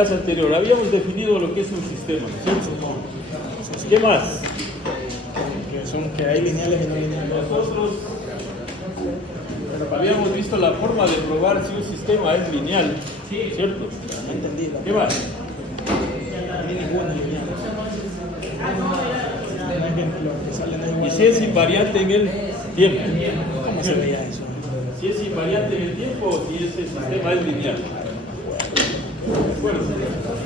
clase anterior habíamos definido lo que es un sistema, ¿cierto? ¿Qué más? Que hay lineales y no lineales. Nosotros habíamos visto la forma de probar si un sistema es lineal, ¿cierto? No entendí. ¿Qué más? No hay ninguna lineal. Un ejemplo que sale no es igual. Y si es invariante en el tiempo. ¿Cómo se veía eso? Si es invariante en el tiempo o si ese sistema es lineal. Bueno,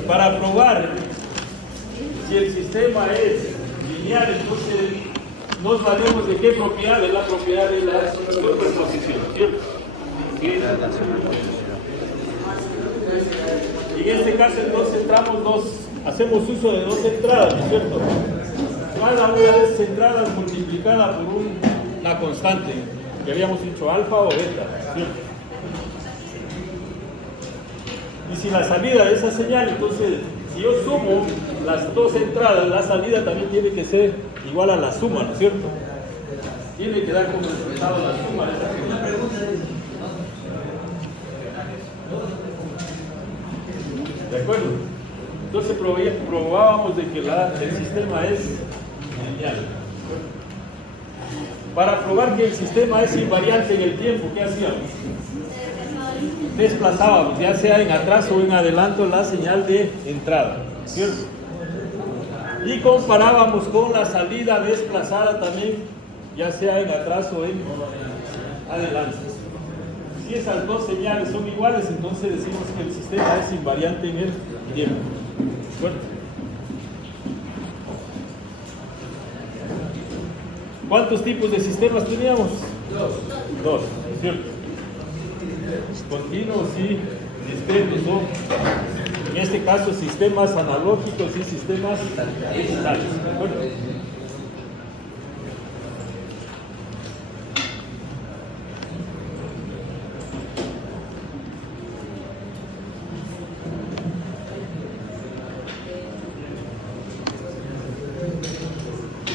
para probar si el sistema es lineal, entonces nos valemos de qué propiedad, de la propiedad de la superposición, ¿cierto? Y en este caso entonces hacemos uso de dos entradas, ¿no es cierto? Cada una de esas entradas multiplicada por una constante, que habíamos dicho alfa o beta, ¿cierto? Y si la salida de esa señal, entonces, si yo sumo las dos entradas, la salida también tiene que ser igual a la suma, ¿no es cierto? Tiene que dar como resultado la suma de esa señal. ¿De acuerdo? Entonces probábamos de que el sistema es lineal. Para probar que el sistema es invariante en el tiempo, ¿qué hacíamos? Desplazábamos, ya sea en atraso o en adelanto, la señal de entrada, ¿cierto? Y comparábamos con la salida desplazada también, ya sea en atraso o en adelanto. Si esas dos señales son iguales, entonces decimos que el sistema es invariante en el tiempo. ¿Bueno? ¿Cuántos tipos de sistemas teníamos? Dos, ¿cierto? Continuos y discretos, o en este caso sistemas analógicos y sistemas digitales. Bueno.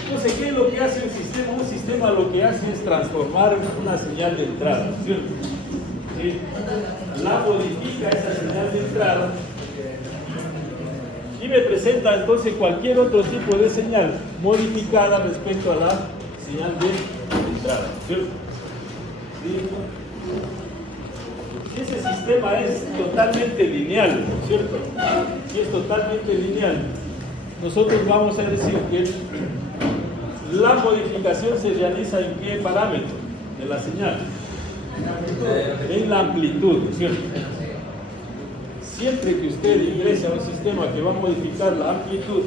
Entonces, ¿qué es lo que hace un sistema? Un sistema lo que hace es transformar una señal de entrada, ¿cierto? ¿Sí? La modifica esa señal de entrada y me presenta entonces cualquier otro tipo de señal modificada respecto a la señal de entrada, ¿cierto? ¿Sí? Si ese sistema es totalmente lineal, ¿cierto? Si es totalmente lineal, nosotros vamos a decir que la modificación se realiza en qué parámetro de la señal. En la amplitud, ¿cierto? Siempre que usted ingrese a un sistema que va a modificar la amplitud,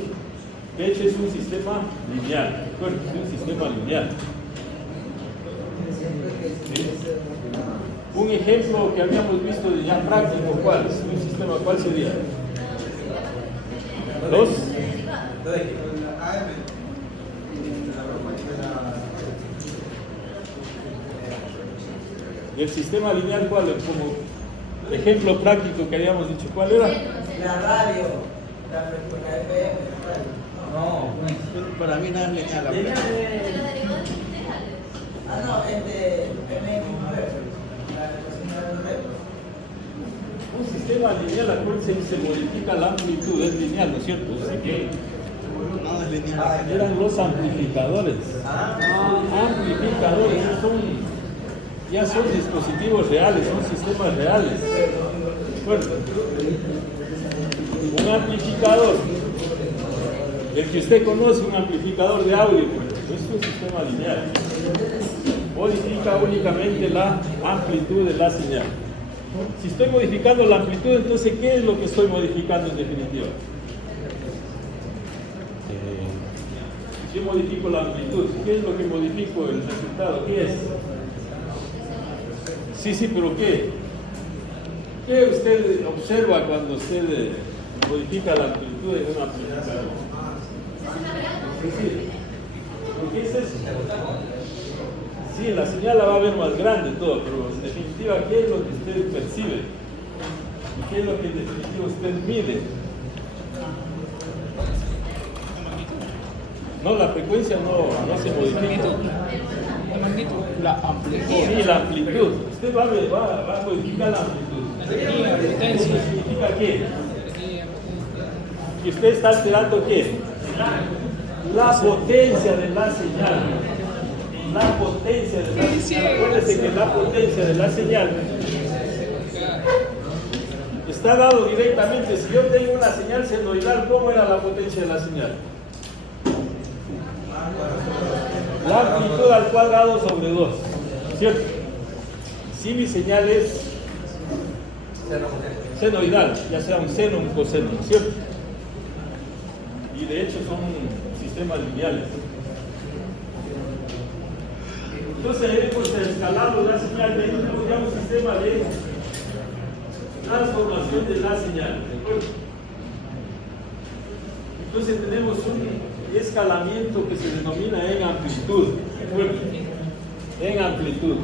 de hecho es un sistema lineal, ¿cierto? Es un sistema lineal. ¿Sí? Un ejemplo que habíamos visto de ya práctico, ¿cuál es? Un sistema, ¿cuál sería? ¿Dos? ¿Y el sistema lineal cuál es? Como ejemplo práctico que habíamos dicho, ¿cuál era? La radio, la FM. No, para mí nada es lineal. No, Un sistema lineal, acuérdense, se modifica la amplitud, es lineal, ¿no es cierto? Así que Nada es lineal. eran los amplificadores. Amplificadores, ya son dispositivos reales, son sistemas reales. Bueno, un amplificador, el que usted conoce, un amplificador de audio, es un sistema lineal. Modifica únicamente la amplitud de la señal. Si estoy modificando la amplitud, entonces, ¿qué es lo que estoy modificando en definitiva? Si yo modifico la amplitud, ¿qué es lo que modifico el resultado? ¿Qué es? Sí, pero ¿qué? ¿Qué usted observa cuando usted modifica la amplitud de una amplificador? Sí. ¿Qué es eso? Sí, la señal la va a ver más grande todo, pero en definitiva, ¿qué es lo que usted percibe? ¿Y qué es lo que en definitiva usted mide? No, la frecuencia no se modifica. La amplitud. Sí, la amplitud. Usted va a modificar la amplitud. ¿Eso significa qué? que usted está alterando ¿qué? La potencia de la señal. La potencia de la señal. Acuérdese que la potencia de la señal está dado directamente. Si yo tengo una señal senoidal, ¿cómo era la potencia de la señal? La amplitud al cuadrado sobre 2, ¿cierto? Si mi señal es senoidal, ya sea un seno o un coseno, ¿cierto? Y de hecho son sistemas lineales. Entonces hemos escalado la señal de un sistema de transformación de la señal. Entonces tenemos un escalamiento que se denomina en amplitud. En amplitud.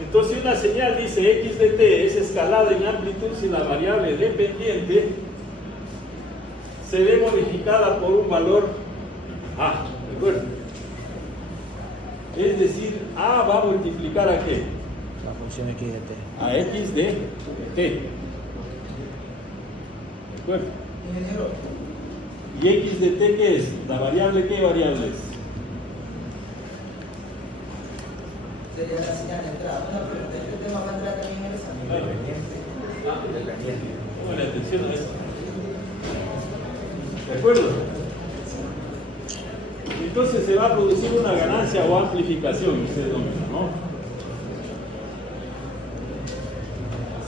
Entonces una señal dice x de t es escalada en amplitud si la variable dependiente se ve modificada por un valor a. ¿De acuerdo? Es decir, a va a multiplicar a qué? La función x de t. A x de t. ¿De acuerdo? ¿Y x de t qué es? ¿La variable qué variable es? Sería la señal de entrada. Una pregunta, ¿este tema va a entrar también en esa? Independiente. Póngale atención a esto. ¿De acuerdo? Entonces se va a producir una ganancia o amplificación, se denomina, ¿no?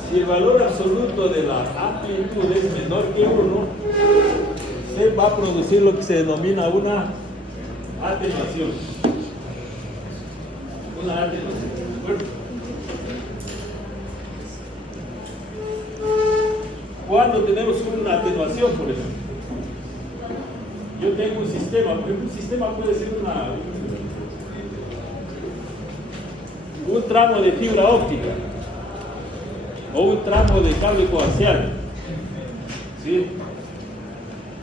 Si el valor absoluto de la amplitud es menor que 1, se va a producir lo que se denomina una atenuación. Una atenuación. ¿De acuerdo? Cuando tenemos una atenuación, por ejemplo, yo tengo un sistema, por ejemplo, un sistema puede ser un tramo de fibra óptica o un tramo de cable coaxial. ¿Sí?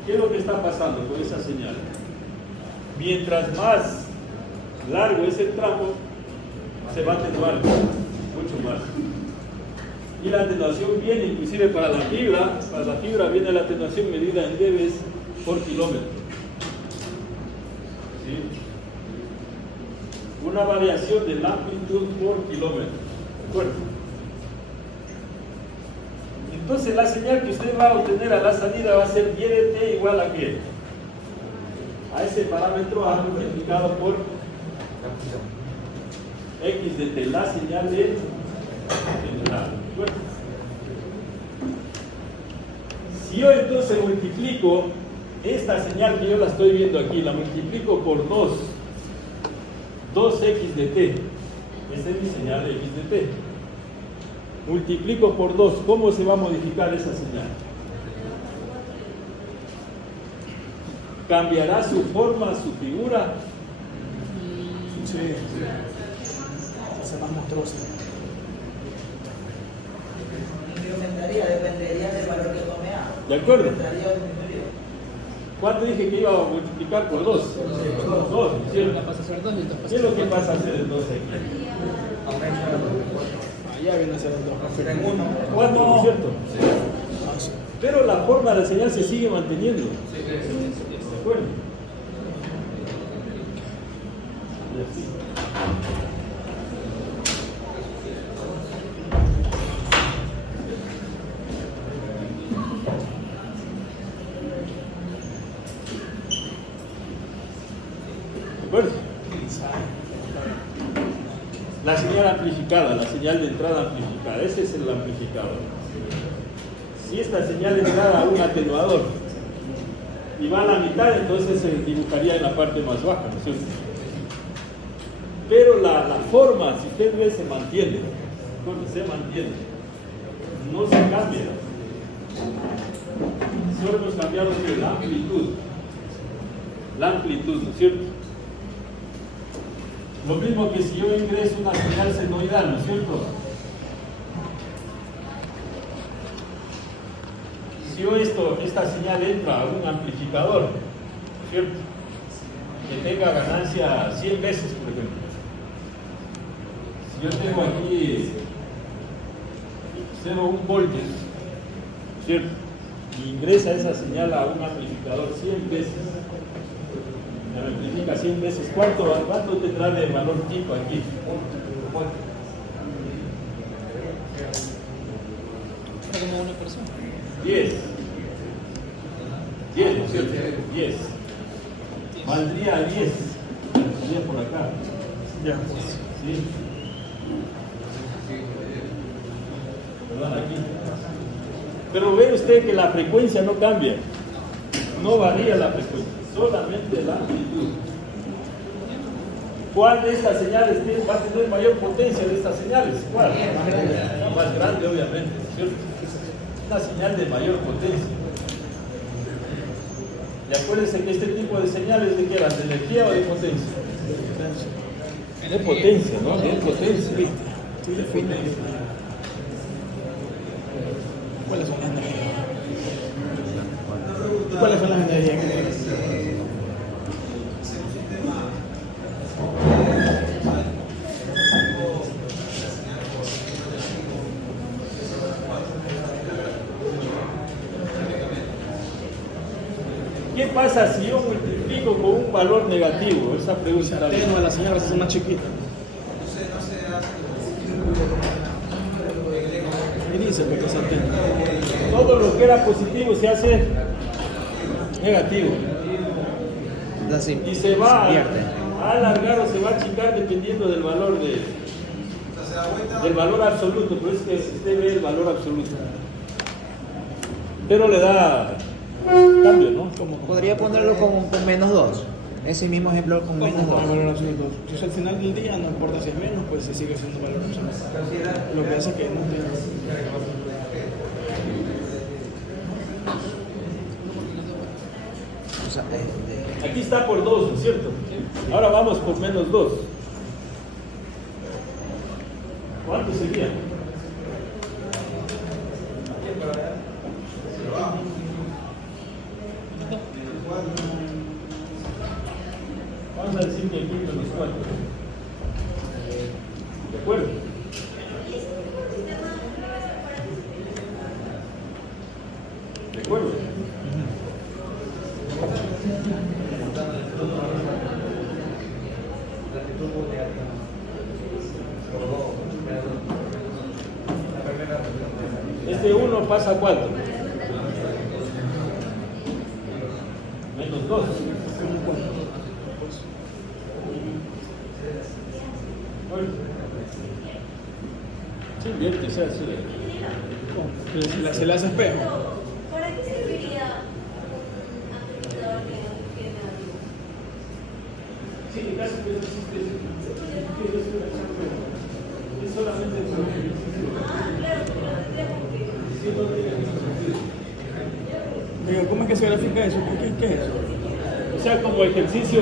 ¿Qué es lo que está pasando con esa señal? Mientras más largo es el tramo, se va a atenuar mucho más. Y la atenuación viene inclusive para la fibra viene la atenuación medida en dBs por kilómetro. ¿Sí? Una variación de la amplitud por kilómetro. ¿De acuerdo? Entonces la señal que usted va a obtener a la salida va a ser y de t igual a qué? A ese parámetro A multiplicado por x de t, la señal de entrada. ¿De acuerdo? Si yo entonces multiplico esta señal que yo la estoy viendo aquí, la multiplico por 2x de t, esa es mi señal de x de t. Multiplico por 2, ¿cómo se va a modificar esa señal? ¿Cambiará su forma, su figura? Sí. Se más monstruosa. Incrementaría, dependería del valor que tome A. ¿De acuerdo? Aumentaría o disminuiría. ¿Cuánto dije que iba a multiplicar por 2? 2, ¿cierto? Pasa a ser 2 y entonces ¿Qué es lo que pasa a hacer el 2 aquí? Allá viene a ser el 2. 4, ¿cierto? Ah, sí. Pero la forma de la señal se sigue manteniendo. ¿De acuerdo? Y así. ¿De acuerdo? La señal amplificada, la señal de entrada amplificada, ese es el amplificador. Si esta señal es dada a un atenuador y va a la mitad, entonces se dibujaría en la parte más baja, ¿no es cierto? Pero la forma, si usted ve, se mantiene. Se mantiene. No se cambia. Solo hemos cambiado la amplitud. La amplitud, ¿no es cierto? Lo mismo que si yo ingreso una señal senoidal, ¿no es cierto? Si yo esta señal entra a un amplificador, ¿cierto? Que tenga ganancia 100 veces, por ejemplo. Si yo tengo aquí 0,1 voltios, ¿cierto? Y ingresa esa señal a un amplificador 100 veces. Se amplifica 100 veces. ¿Cuánto tendrá de valor tipo aquí? Como una persona. 10. 10, ¿no es cierto? 10. Valdría 10. Valdría por acá. Ya. ¿Sí? ¿Verdad? Aquí. Pero ve usted que la frecuencia no cambia. No varía la frecuencia. Solamente la amplitud. ¿Cuál de estas señales va a tener mayor potencia de estas señales? ¿Cuál? La más grande, obviamente, ¿cierto? Una señal de mayor potencia. Y acuérdense que este tipo de señales, ¿de qué eran? ¿De energía o de potencia? De potencia, ¿no? De potencia. De potencia. ¿Cuáles son las energías? ¿Cuáles son las energías que tienes? ¿Qué pasa si yo multiplico con un valor negativo? Esa pregunta. Se atenúa, la señal va a ser más chiquita. ¿Qué dice que se atenúa? Todo lo que era positivo se hace negativo. Así, Y se va se pierde. a alargar o se va a achicar dependiendo del valor del valor absoluto. Pero es que usted ve el valor absoluto. Pero le da cambio, ¿no? Podría ponerlo con menos 2. Ese mismo ejemplo con menos ¿Cómo 2. valor absoluto? Si al final del día no importa si es menos, pues se sigue siendo valor absoluto. Lo que hace que no tiene. O sea, Aquí está por 2, ¿no es cierto? Ahora vamos por menos 2. ¿Cuánto sería? Vamos a decir que aquí menos 4. ¿De acuerdo? ¿De acuerdo? Este 1 pasa a 4. Menos 2. Sí, bien que sea así. Se le hace espejo. ¿Para qué serviría un amplificador que es negativo? Sí, casi que no existe eso. Es solamente el Claro, pero tendría como que... Digo, ¿cómo es que se grafica eso? ¿Qué es eso? O sea, como ejercicio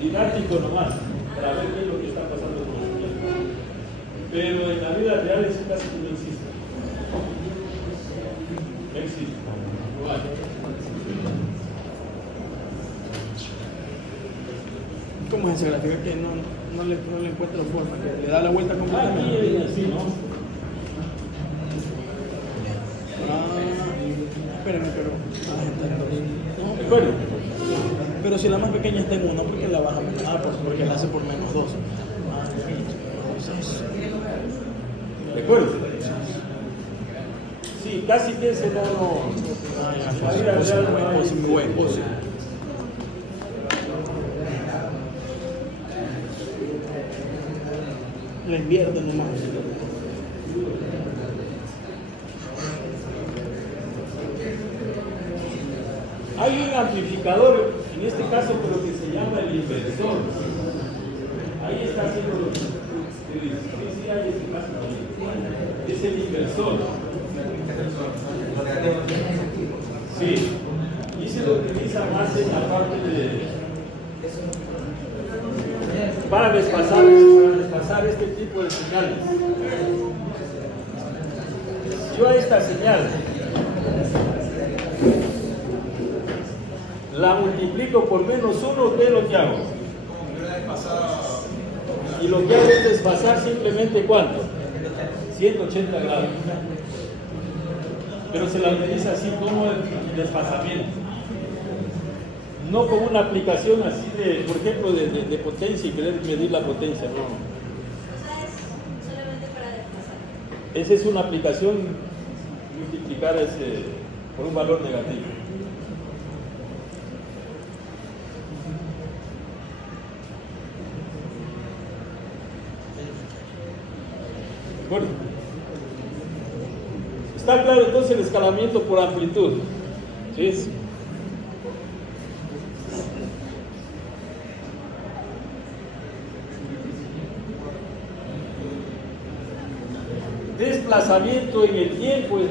didáctico nomás, para ver qué es lo que está pasando con los niños. Pero en la vida real eso casi que no existe. No existe. No hay. ¿Cómo es esa gráfica? Que no le encuentro forma, que le da la vuelta Aquí completamente. viene así, ¿no? Espérenme, pero. ¿De acuerdo? Pero si la más pequeña está en 1, ¿por qué la baja? Porque la hace por menos 2. ¿De acuerdo? Sí, casi que ese no. La vida real no hay. La invierte nomás. Hay un amplificador, en este caso por lo que se llama el inversor. Ahí está haciendo lo que sí hay ese caso también. Es el inversor. Sí. Y se lo utiliza más en la parte de... para desfasar este tipo de señales. Yo a esta señal la multiplico por menos 1, ¿qué es lo que hago? Y lo que hago es desfasar simplemente ¿cuánto? 180 grados. Pero se la utiliza así como el desfasamiento. No como una aplicación así de, por ejemplo, de potencia y querer medir la potencia, no. O sea, es solamente para desplazar. Esa es una aplicación, multiplicar ese por un valor negativo. ¿De acuerdo? Está claro entonces el escalamiento por amplitud. ¿Sí? Desplazamiento en el tiempo, el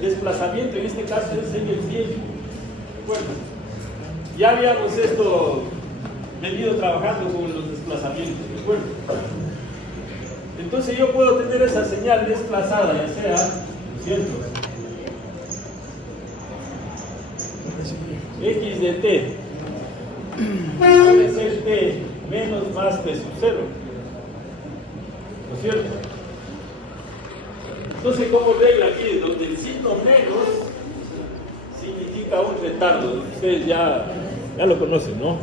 desplazamiento en este caso es en el tiempo. ¿De acuerdo? Ya habíamos venido trabajando con los desplazamientos, ¿de acuerdo? Entonces yo puedo tener esa señal desplazada, ya sea, ¿no es cierto? X de t, puede ser t menos más t sub 0, ¿no es cierto? Entonces, como regla aquí, donde el signo menos significa un retardo, ustedes ya lo conocen, ¿no?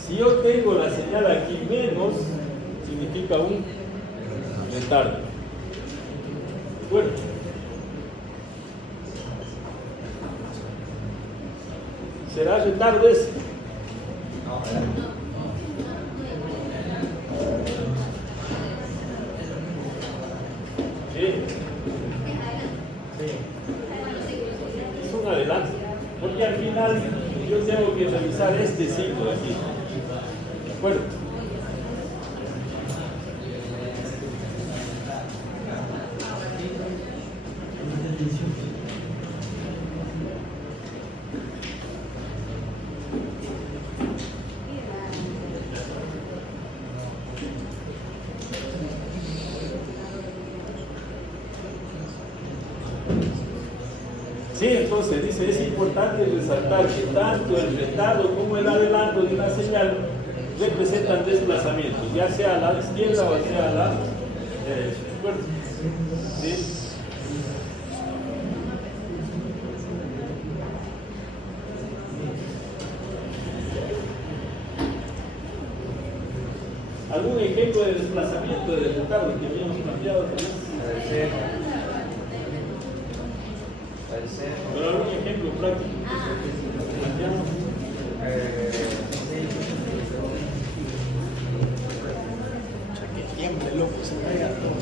Si yo tengo la señal aquí menos, significa un retardo. Bueno, ¿será retardo ese? Sí. Es un adelanto, porque al final yo tengo que revisar este ciclo de aquí. ¿De acuerdo? Sí, entonces dice, es importante resaltar que tanto el retardo como el adelanto de una señal representan desplazamientos, ya sea a la izquierda o sea a la derecha. ¿De acuerdo? ¿Sí? ¿Algún ejemplo de desplazamiento de retardo que habíamos planteado también? Pero algún ejemplo práctico. ¿Planteamos? Siempre loco, se pega todo.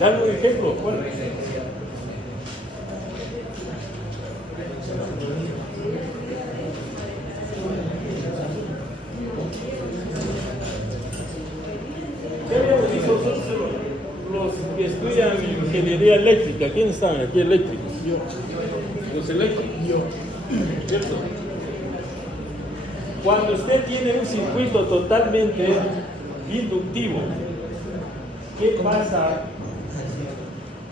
Dame un ejemplo. ¿Cuál? ¿Qué habíamos dicho nosotros, los que estudian ingeniería eléctrica? ¿Quiénes están aquí eléctricos? Yo. Los eléctricos. Yo. ¿Cierto? Cuando usted tiene un circuito totalmente inductivo, ¿qué pasa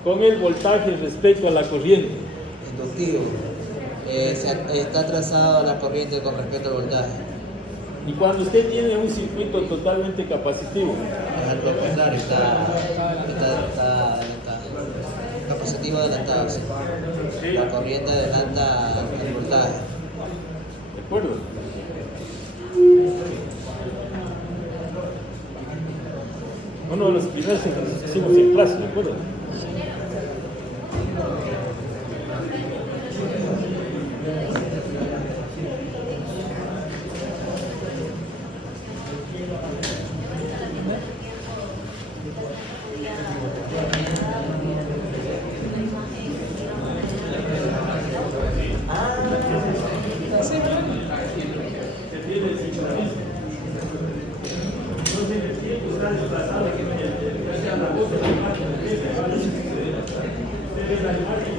con el voltaje respecto a la corriente? Inductivo. Está trazado la corriente con respecto al voltaje. Y cuando usted tiene un circuito totalmente capacitivo, Es al contrario, está capacitivo adelantado. Sí. ¿sí? La corriente adelanta el voltaje. ¿De acuerdo? Uno de los primeros que hicimos en clase, ¿de acuerdo? Se tiene el sincronismo. Entonces el tiempo está desplazado hacia la voz de la imagen. Ustedes ven la imagen y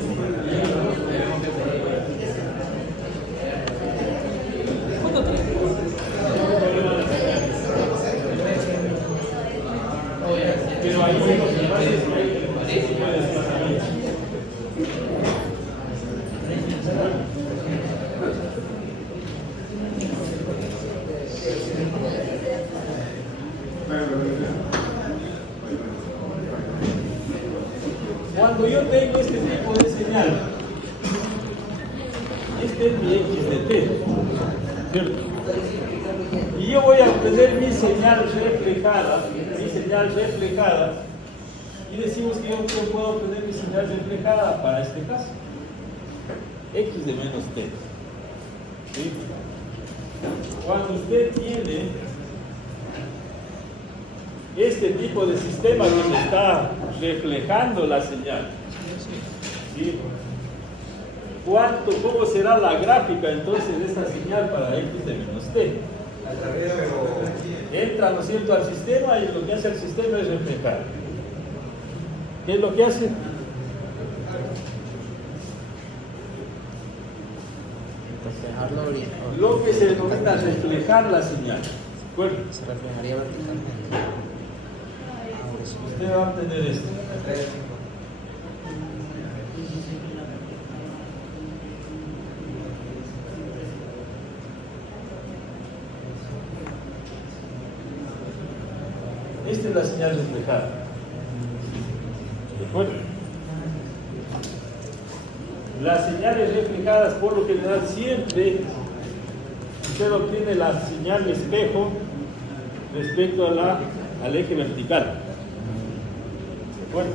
cuando yo tengo este tipo de señal, este es mi x de t, ¿cierto? Y yo voy a obtener mi señal reflejada, y decimos que yo puedo obtener mi señal reflejada para este caso, x de menos t. ¿Sí? Cuando usted tiene este tipo de sistema que me está reflejando la señal, ¿sí? ¿Cómo será la gráfica entonces de esta señal para x de menos t? Entra, ¿no es cierto?, al sistema, y lo que hace el sistema es reflejar. ¿Qué es lo que hace? Reflejarlo bien. Lo que se denomina reflejar la señal. Bueno, Se reflejaría verticalmente. usted va a obtener esto. Esta es la señal reflejada. ¿De acuerdo? Las señales reflejadas por lo general siempre usted obtiene la señal de espejo respecto a al eje vertical. ¿De acuerdo?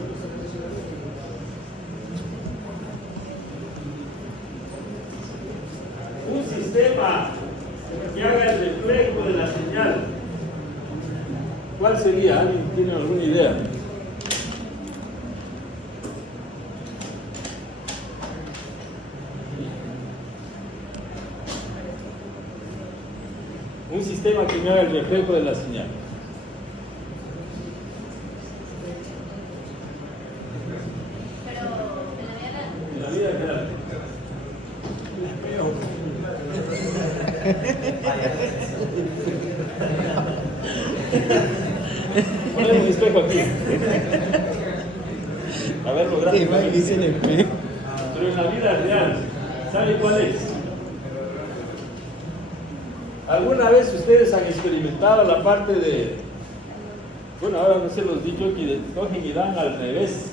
Un sistema que haga el reflejo de la señal, ¿cuál sería? ¿Alguien tiene alguna idea? Un sistema que me haga el reflejo de la señal. Pero En la vida real. Ponemos un espejo aquí. A ver, lo grande. Pero en la vida real, ¿sabe cuál es? ¿Alguna vez ustedes han experimentado la parte de... Bueno, ahora no sé, los dicho que cogen y dan al revés.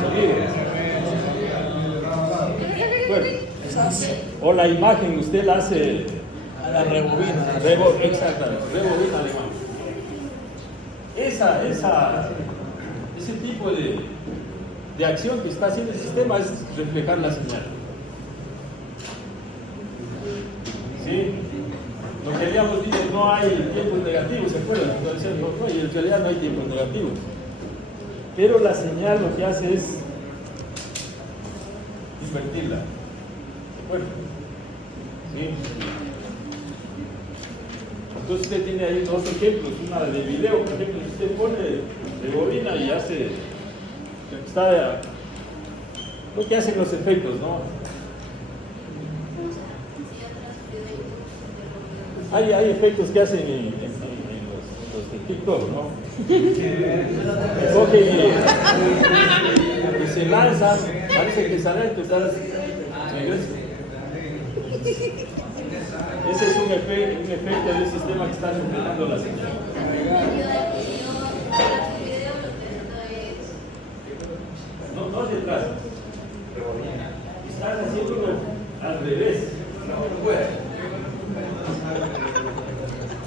Sonido. Bueno, o la imagen usted la hace... A la rebobina. Exactamente, rebobina la imagen. Ese tipo de acción que está haciendo el sistema es reflejar la señal. ¿Sí? Lo que habíamos dicho, no hay tiempos negativos, ¿se acuerdan? Entonces, no, y en realidad no hay tiempos negativos. Pero la señal lo que hace es invertirla. ¿De acuerdo? ¿Sí? Entonces usted tiene ahí dos ejemplos, una de video, por ejemplo, si usted pone de bobina y hace, está lo que hacen los efectos, ¿no? Hay efectos que hacen en los de TikTok, ¿no? Cogen y se lanzan, parece que sale, entonces ese es un efecto del sistema que está reflejando la señal. No detrás. Estás haciéndolo al revés.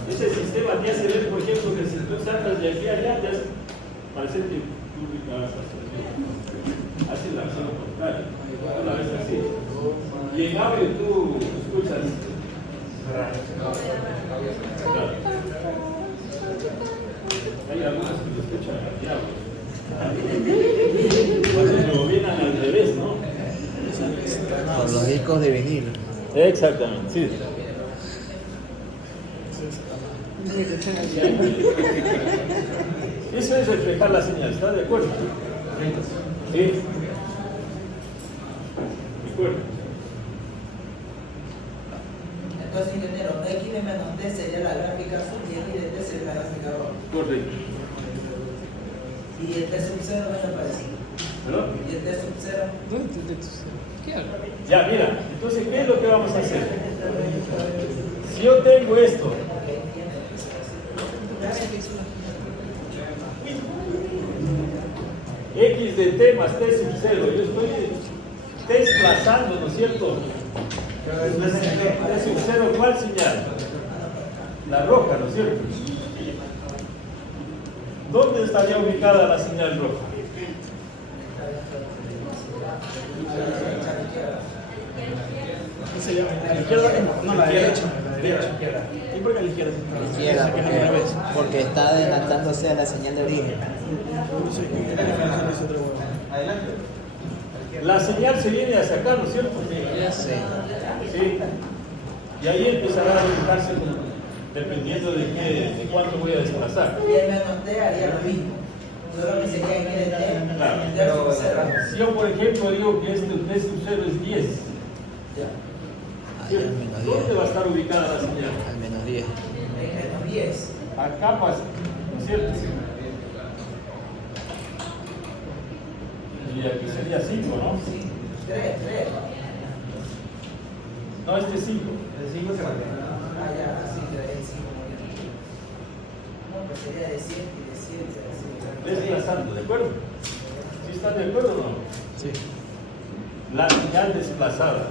Ese sistema te hace ver, por ejemplo, que si tú saltas de aquí a allá, te hace parecer que tú haces la acción contraria. Tú la ves así. Y en audio tú escuchas. Hay algunos que lo escuchan al diablo. Cuando lo vienen al revés, ¿no? Con los discos de vinil. Exactamente, sí. Eso es reflejar la señal, ¿está de acuerdo? Sí. De acuerdo. Entonces, ingeniero, X de menos D sería la gráfica azul y X de T sería la gráfica roja. Correcto. Y el T sub 0 no aparece. ¿Perdón? Y el T sub 0. ¿Dónde te ¿Qué hago? Ya, mira, entonces, ¿qué es lo que vamos a hacer? Si yo tengo esto, T más T sub 0. Yo estoy desplazando, ¿no es cierto? T sub 0, ¿cuál señal? La roja, ¿no es cierto? ¿Dónde estaría ubicada la señal roja? ¿Qué se llama? ¿A la izquierda? No, a la derecha. ¿Y por qué a la izquierda? Izquierda, Que es al revés. porque está adelantándose a la señal de origen. No sé qué definición dice otro huevo. La señal se viene hacia acá, ¿no es cierto? Sí. Sí. Y ahí empezará a ubicarse dependiendo de cuánto voy a desplazar. Y el menos T haría lo mismo. Solo que sería en el T, Claro. en el T sub 0. Si yo, por ejemplo, digo que este T sub 0 es 10, Ahí al menos ¿dónde 10. va a estar ubicada la señal? Al menos 10. En menos 10. Acá pasa, ¿no es cierto? Y aquí sería 5, ¿no? 3. No, este es 5. Ah, ya, así que el 5. No, pues sería de 7 y de 7. Así. Desplazando, ¿de acuerdo? ¿Sí están de acuerdo o no? Sí. La señal desplazada.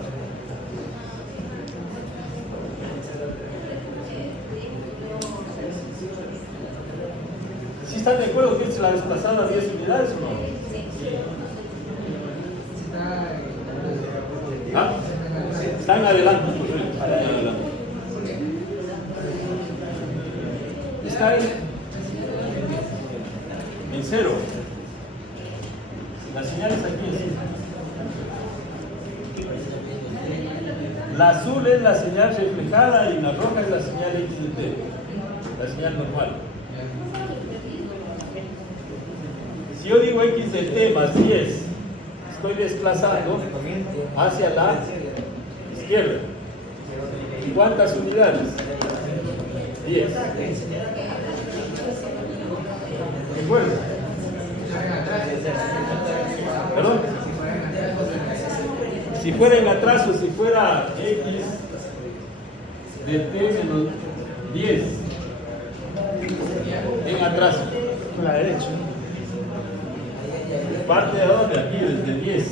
¿Sí están de acuerdo que es la desplazada 10 unidades o no? ¿Ah? Están adelante, pues, están adelante. Está en 0. La señal es aquí en 0. La azul es la señal reflejada y la roja es la señal X de T, la señal normal. Si yo digo X de T más 10, estoy desplazando hacia la izquierda. ¿Y cuántas unidades? 10. ¿De acuerdo? ¿Perdón? Si fuera en atraso, si fuera X de T menos 10 en atraso, Con la derecha. ¿parte de dónde? Aquí, desde 10.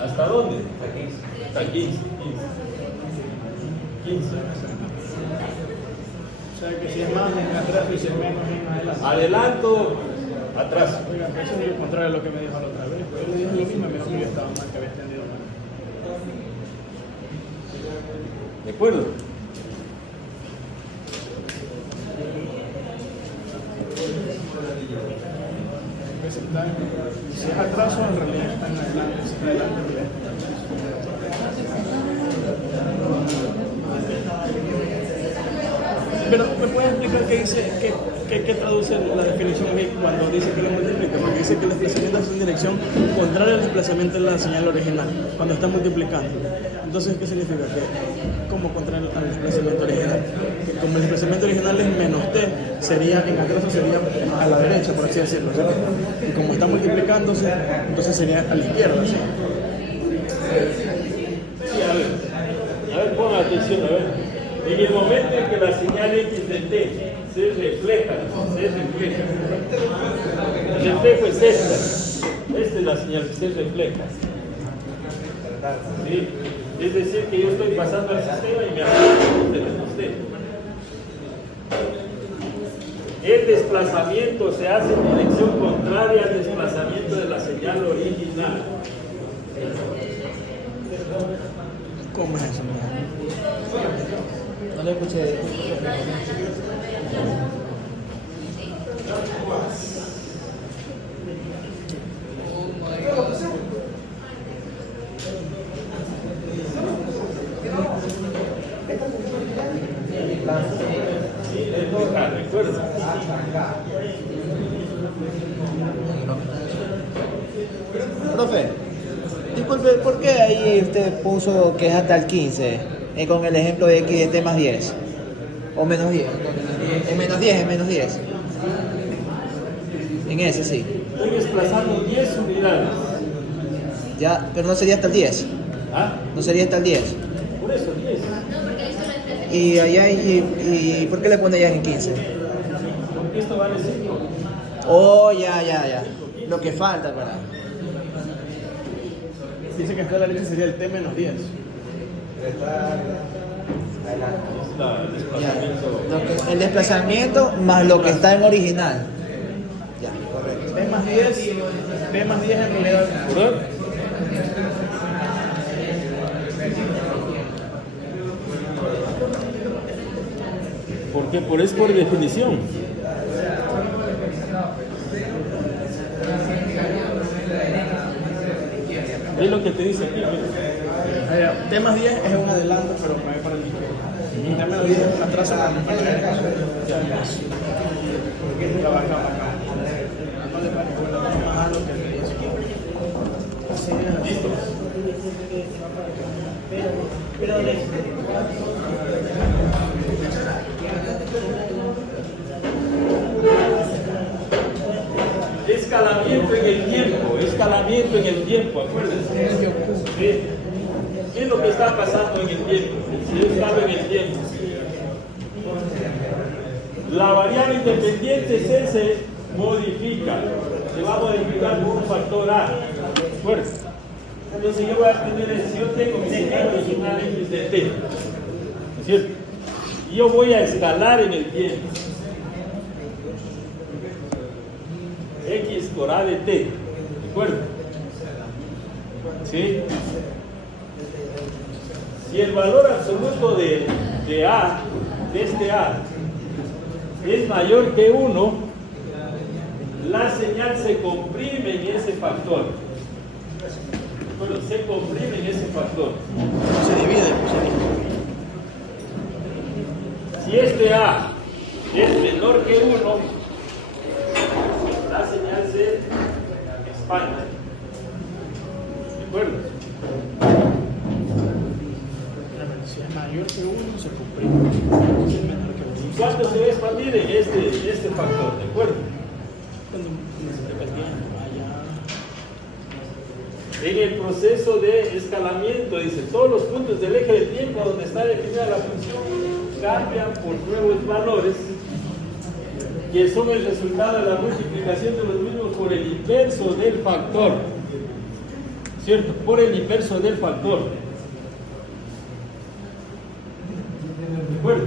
¿Hasta dónde? Hasta 15. 15. O sea que si es más en atrás y si es menos en adelante. Adelanto, atraso. Oiga, pero eso es lo contrario a lo que me dijo la otra vez. Yo le dije lo mismo y me dijo que yo estaba mal, que había entendido mal. ¿De acuerdo? Pues si es atraso, en realidad está en adelante. Si está adelante, en realidad está en atrás. Pero ¿me puedes explicar qué dice, qué traduce la definición aquí cuando dice que lo multiplica? Porque dice que el desplazamiento es en dirección contraria al desplazamiento de la señal original, cuando está multiplicando. Entonces, ¿qué significa? Que como contrario al desplazamiento original. Que como el desplazamiento original es menos t, sería en atraso sería a la derecha, por así decirlo, ¿sí? Y como está multiplicándose, entonces sería a la izquierda, ¿sí? Sí, a ver, pongan atención, a ver. En el momento en que la señal X de T se refleja, el reflejo es esta. Esta es la señal que se refleja. ¿Sí? Es decir, que yo estoy pasando al sistema y me aplico de menos T. El desplazamiento se hace en dirección contraria al desplazamiento de la señal original. ¿Cómo es eso? No lo escuché. Sí, es roja, recuerda. Profe, disculpe, ¿por qué ahí usted puso que es hasta el 15? Con el ejemplo de X de T más 10. O menos 10. En menos 10, en menos 10. En ese sí. Estoy desplazando 10 unidades. Ya, pero no sería hasta el 10. ¿Ah? No sería hasta el 10. Por eso 10. Y allá, ¿y por qué le pone allá en 15? ¿Por porque esto vale 5. Oh, ya. Lo que falta para. Dice que esta a la derecha sería el T menos 10. Es la el desplazamiento. El desplazamiento más lo que está en original. Ya, correcto. T más 10 en realidad. ¿Verdad? Porque es por definición. Es lo que te dice aquí. T más 10 es un adelanto, pero para el izquierdo. T menos 10 es un atraso para la derecha. No le parece más a lo que le dice. Así es. ¿Listo? Escalamiento en el tiempo, acuérdense. ¿Sí? ¿Qué es lo que está pasando en el tiempo? Se escala en el tiempo. La variable independiente C se modifica. Se va a modificar por un factor A. ¿De acuerdo? Entonces yo voy a tener, si yo tengo mi señal original X de T, ¿no es cierto? Y yo voy a escalar en el tiempo. X por A de T, ¿de acuerdo? ¿Sí? Si el valor absoluto de A, de este A, es mayor que 1, la señal se comprime en ese factor. Bueno, se comprime en ese factor. Se divide. Si este A es menor que 1, la señal se expande. ¿De acuerdo? Si es mayor que 1, se comprime. Si es menor que 1. ¿Cuánto se va a expandir en este factor? ¿De acuerdo? Cuando se repetía allá. En el proceso de escalamiento, dice, todos los puntos del eje del tiempo donde está definida la función cambian por nuevos valores que son el resultado de la multiplicación de los mismos por el inverso del factor. ¿Cierto? Por el inverso del factor. ¿De acuerdo?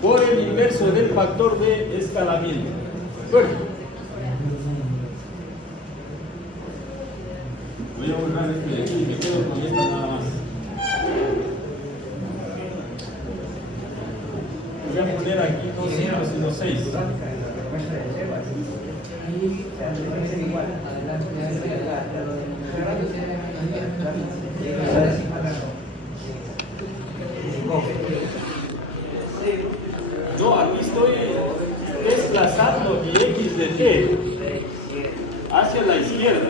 Por el inverso del factor de escalamiento. ¿De acuerdo? Voy a borrar este de aquí y me quedo con esta nada más. Voy a poner aquí no 5 sino 6. No, aquí estoy desplazando mi X de T hacia la izquierda.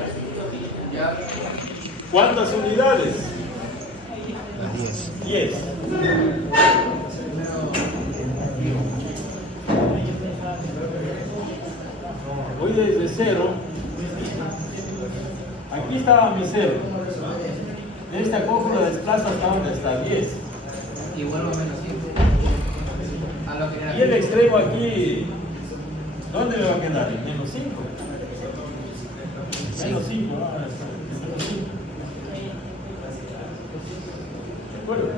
¿Cuántas unidades? 10. Voy desde 0. Aquí estaba mi 0. De esta cojo la desplazo hasta donde está 10. Y vuelvo a menos 5. Y el extremo aquí, ¿dónde me va a quedar? En menos 5. Menos 5, ¿no? Menos 5. ¿De acuerdo?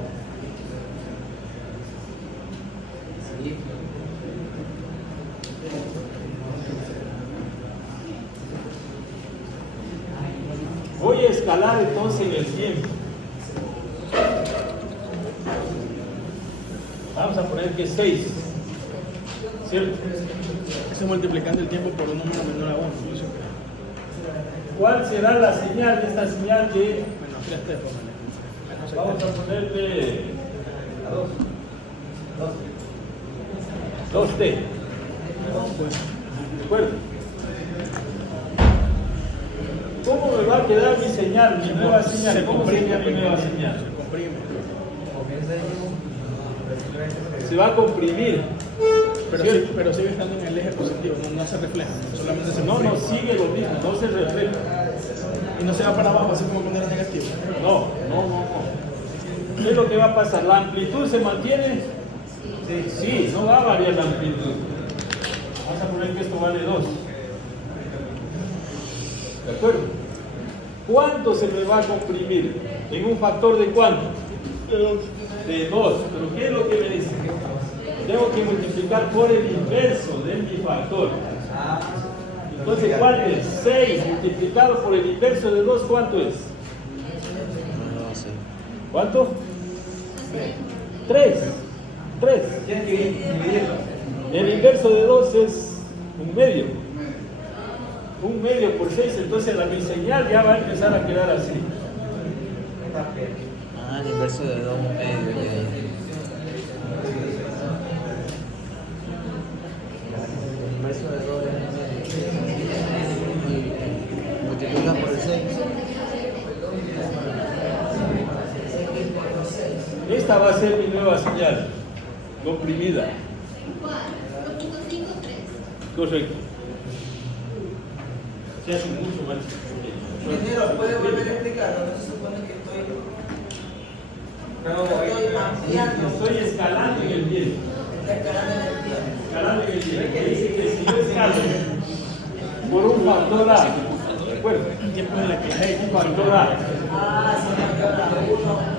Voy a escalar entonces en el tiempo. Vamos a poner que 6. ¿Cierto? Estoy multiplicando el tiempo por un número menor a 1. ¿Cuál será la señal de esta señal que Menos 3T, póngale. vamos a ponerle 2T? ¿De acuerdo? ¿Cómo me va a quedar mi señal, mi nueva señal? ¿Cómo sería mi nueva señal? Se comprime. Se va a comprimir. Pero sigue estando en el eje positivo, no se refleja, solamente se No, comprime. sigue lo mismo, no se refleja. Y no se va para abajo, así como cuando era negativo. No. ¿Qué es lo que va a pasar? La amplitud se mantiene Sí, no va a variar la amplitud. Vamos a poner que esto vale 2. ¿De acuerdo? ¿Cuánto se me va a comprimir? ¿En un factor de cuánto? De 2. ¿Pero qué es lo que me dice? Tengo que multiplicar por el inverso de mi factor. Entonces, ¿cuál es? 6 multiplicado por el inverso de 2, ¿cuánto es? No sé. ¿Cuánto? 3. 3. El inverso de 2 es un medio. Un medio por 6, entonces mi señal ya va a empezar a quedar así. Ah, el inverso de 2 medio. El inverso de 2 y multiplicas por el 6. Esta va a ser mi nueva señal, comprimida. Correcto. Se hace mucho más. Ingeniero, ¿puede volver a explicarlo? No se supone que estoy ampliando. Estoy escalando en el tiempo. Está escalando en el tiempo. Escalando en el tiempo. Que dice que si yo escalo por un factor A, ¿de acuerdo? El tiempo en la que la X Factor A. Si mayor a 1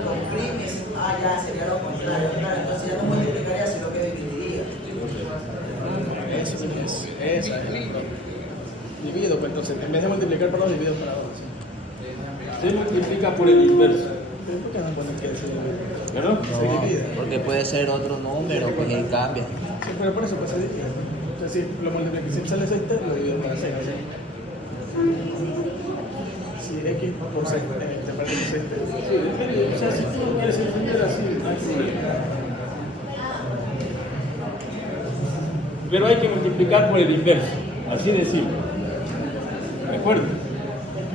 comprimes, ya sería lo contrario. Claro, entonces ya no multiplicaría, sino que dividiría. Eso es. Esa es la. Divido, pues entonces, en vez de multiplicar por 2, divido por 2. Se multiplica por el inverso. ¿Pero por qué no ponen que se divide? ¿Verdad? Se divide. Porque puede ser otro número, pues ahí cambia. Sí, pero por eso pues se divide. Entonces, si lo multiplico, si sale 6, lo divido por 6. Si X por 6, te parece que 6. Sí, depende. O sea, si tú lo quieres entender así, no hay problema. Pero hay que multiplicar por el inverso. Así de simple. ¿De acuerdo?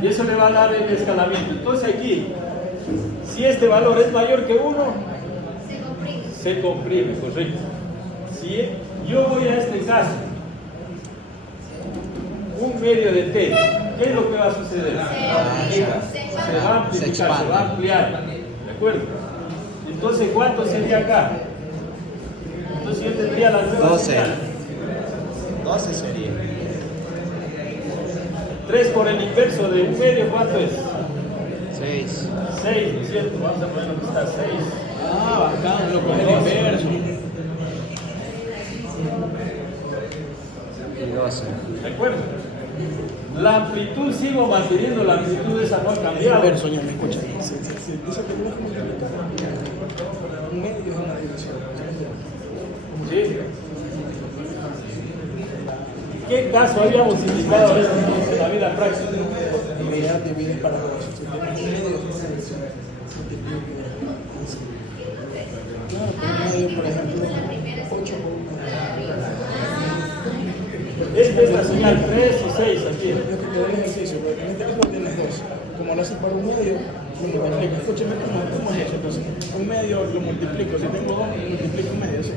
Y eso le va a dar el escalamiento. Entonces aquí, si este valor es mayor que 1, se comprime, correcto. Si yo voy a este caso, un medio de t, ¿qué es lo que va a suceder? Se va a amplificar, se va a ampliar. ¿De acuerdo? Entonces, ¿cuánto sería acá? Entonces yo tendría la nueva 12. señal. 12 sería. 3 por el inverso de un medio, ¿cuánto es? 6. 6, ¿no es cierto? Vamos a poner lo que está 6. Ah, bacán, lo con el inverso. Y 12. ¿De acuerdo? La amplitud, sigo manteniendo la amplitud, esa no ha cambiado. Inverso, ya me escucha. Si dice que tú vas a multiplicar, un medio es una división. ¿Sí? ¿Qué caso habíamos indicado esto entonces en la vida práctica? Divides para 2. Si tienes un medio, es una división. Claro, un medio, por ejemplo, 8 Esta es la señal 3 y 6 aquí. Yo que te doy el ejercicio, porque en este caso tienes 2. Como lo haces por un medio, lo multiplicas. Escúchame cómo es eso. Entonces, un medio lo multiplico. Si tengo 2, multiplico un medio, ¿sí?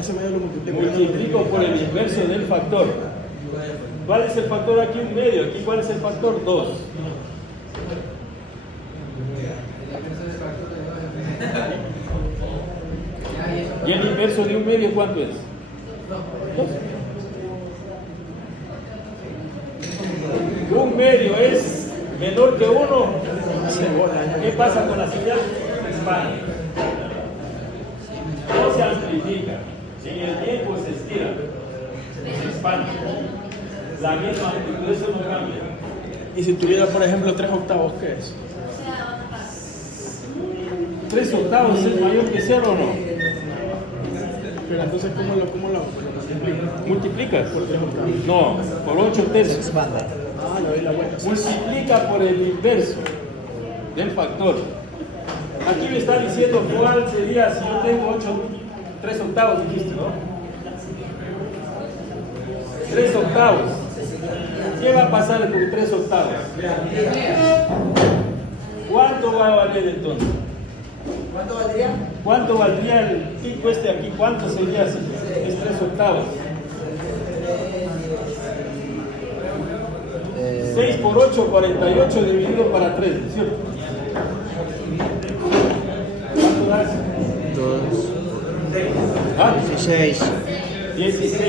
Ese medio lo multiplico. Multiplico por el inverso del factor. ¿Cuál es el factor aquí? Un medio. Aquí, ¿cuál es el factor? 2. ¿Y el inverso de un medio cuánto es? 2. Un medio es menor que 1. ¿Qué pasa con la señal? Se expande. No se amplifica. En el tiempo se estira. Se expande. La misma amplitud, eso no cambia. Y si tuviera, por ejemplo, 3 octavos, ¿qué es? 3 octavos es mayor que 0 o no. Pero entonces, ¿cómo lo multiplico? ¿Multiplicas? Por 3 octavos. No, por 8 tercios. Expande. Ah, le doy la vuelta. Multiplica por el inverso del factor. Aquí me está diciendo cuál sería si yo tengo 3 octavos, dijiste, ¿no? 3 octavos. ¿Qué va a pasar con 3 octavos? ¿Cuánto va a valer entonces? ¿Cuánto valdría? ¿Cuánto valdría el pico este aquí? ¿Cuánto sería si es 3 octavos? 6 por 8, 48 dividido para 3, ¿no es cierto? ¿Cuánto das? 2. ¿Ah? 16. 16.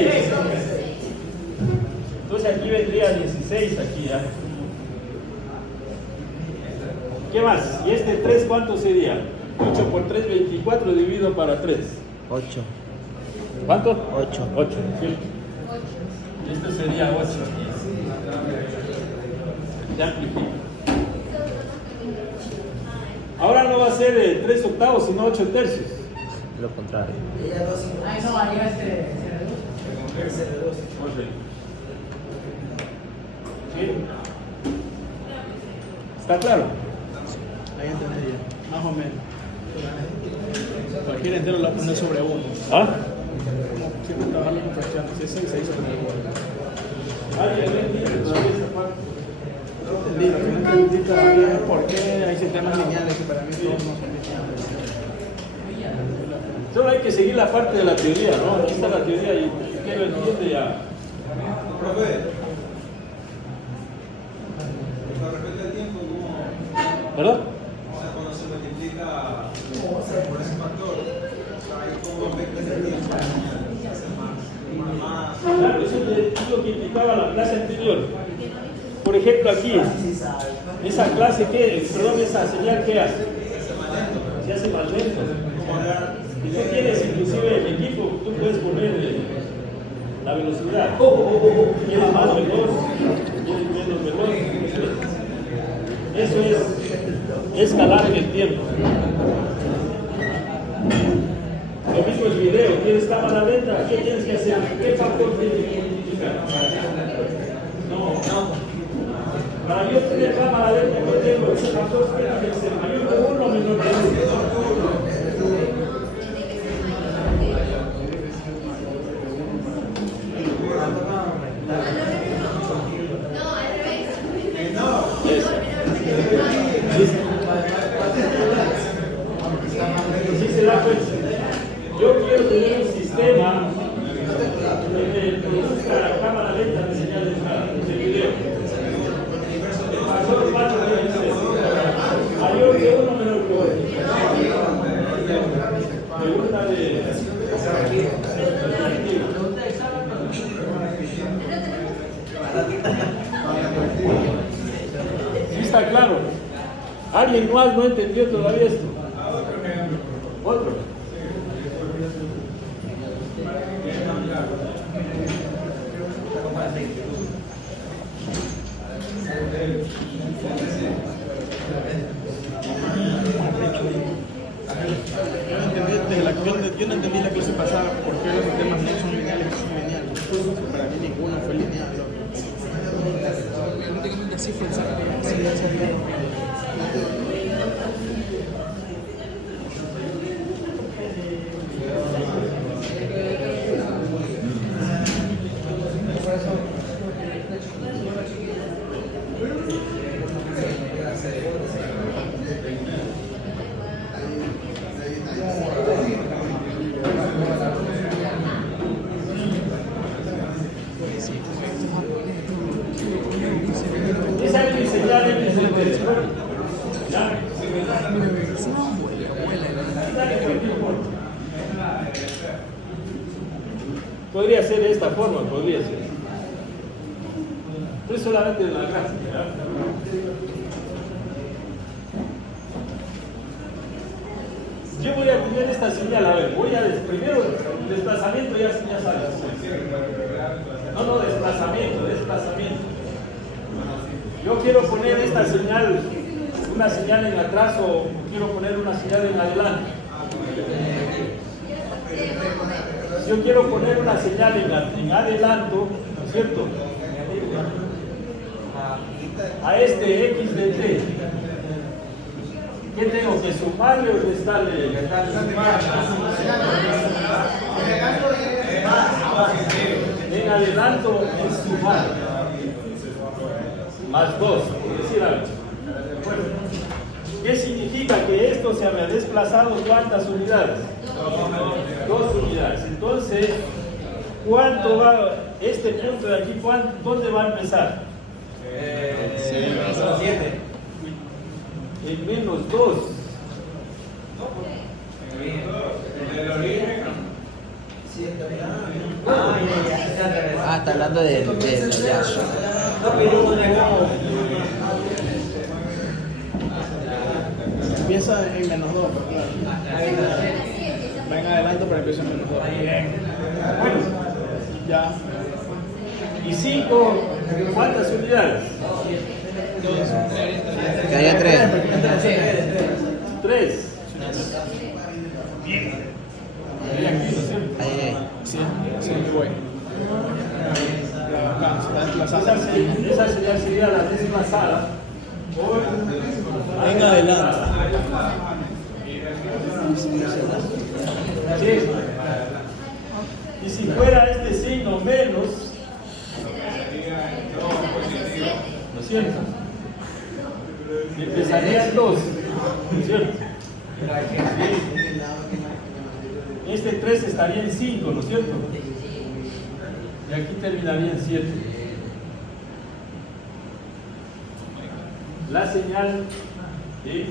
Entonces aquí vendría 16 aquí ya. ¿Qué más? ¿Y este 3 cuánto sería? 8 por 3, 24 dividido para 3. 8. ¿Cuánto? 8. 8, ¿sí? Esto sería 8. Ya amplifico. Ahora no va a ser 3 octavos, sino 8 tercios. Lo contrario. Ay, no, ahí va a ser. Ok. ¿Sí? ¿Está claro? Ahí entendí ya, más o menos. Cualquier entero lo va a poner sobre 1. ¿Ah? Como siempre trabajando con fracciones, si es 6, 6 sobre 1. ¿Alguien no entiende todavía esa parte? Entendí, lo que no entendí todavía es por qué hay sistemas lineales y para mí todos no son lineales. Solo hay que seguir la parte de la teoría, ¿no? Aquí está la teoría y que lo entiende ya. ¿Perdón? Claro, eso es lo que indicaba la clase anterior. Por ejemplo, aquí, esa clase que, perdón, esa señal que hace, se hace más lento. Si tú quieres, inclusive el equipo, tú puedes poner la velocidad. ¿Quieres más veloz? ¿Quieres menos veloz? Eso es escalar en el tiempo. Lo mismo el video, ¿quieres cámara lenta? ¿Qué tienes que hacer? ¿Qué factor tienes que identificar? No. Para yo tener cámara lenta, ¿qué tengo? Ese factor tiene que ser mayor que 1 o menor que 1. Sí se da cuenta. Yo quiero tener un sistema que produzca la cámara lenta de señal de video. El factor 4 debe ser mayor que 1 menor que 1. Pregunta de... ¿Sí está claro? ¿Alguien más no entendió todavía esto? ¿Otro? Yo no entendí la clase pasada por qué los sistemas no son lineales y son lineales. Para mí ninguno fue lineal. Prácticamente así fue el saco. Esa es mi señal en el telescopio. ¿Ya? Podría ser de esta forma, podría ser. Pero es solamente de la gráfica. Yo voy a tener esta señal, a ver, voy a primero desplazamiento, ya sabes. No, desplazamiento. Yo quiero poner esta señal, una señal en atrás o quiero poner una señal en adelante. Si yo quiero poner una señal en adelanto, ¿no es cierto? A este X de T, ¿qué tengo que sumarle o restarle? En adelanto es sumar. Más 2, es decir algo. Bueno, ¿qué significa que esto se me ha desplazado cuántas unidades? 2 unidades. Entonces, ¿cuánto va este punto de aquí? ¿Dónde va a empezar? 7. En menos 2. está hablando del ya. Empieza en menos 2, va en adelante, pero empieza en menos 2. Bien. Bueno, Ya. y 5, ¿cuántas unidades? Que haya 3. 3. Bien. Aquí, ¿no es cierto? Ahí. Sí, me voy. Está desplazada. Esa señal sería la desplazada por En adelante. Sí. Y si fuera este signo menos, ¿no es cierto? Empezaría en 2, ¿no es cierto? Este 3 estaría en 5, ¿no es cierto? Y aquí terminaría en 7. La señal de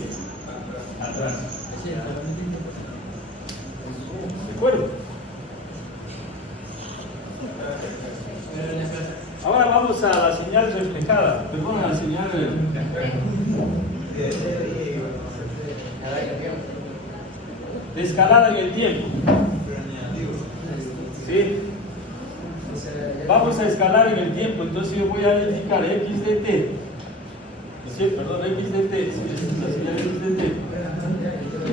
atrás. ¿De acuerdo? Ahora vamos a la señal reflejada. Perdón, a la señal de escalada en el tiempo. ¿Sí? Vamos a escalar en el tiempo, entonces yo voy a indicar x de t. Sí, perdón, x de t, sí, es la señal x de t.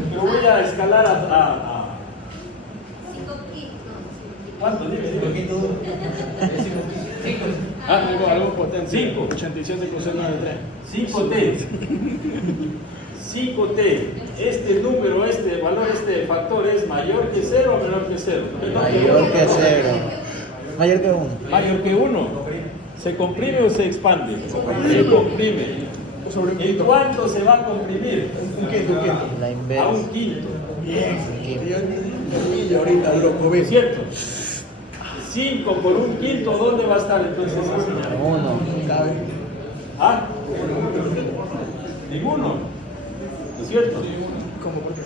Pero voy a escalar a 5 kilos. ¿cuánto? Dime. Algo potente. 5. 87 coseno de 3. 5t. 5t. Este número, este valor, este factor es mayor que 0 o menor que 0. Mayor que 0. Mayor que 1. Mayor que 1. ¿Se comprime o se expande? Se comprime. ¿En cuánto se va a comprimir? Un quinto. La A inversa. un quinto. Bien. Y ahorita loco, ¿ves? ¿Cierto? 5 por un quinto, ¿dónde va a estar entonces esa señal? 1. Cabe. ¿Ah? Ninguno. ¿No es cierto? ¿Cómo? ¿Por qué?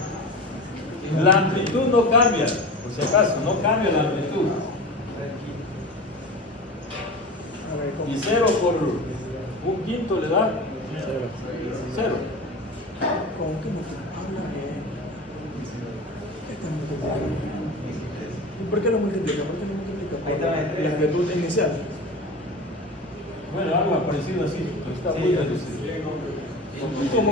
La amplitud no cambia, por si acaso, no cambia la amplitud. A ver, ¿cómo? Y 0 por un quinto le da 0. ¿Cómo que no? Habla bien. Está multiplicando. ¿Y por qué lo multiplica? ¿Por qué lo multiplica? Por la amplitud inicial. Bueno, algo parecido así, pero está muy reducido. ¿Cómo?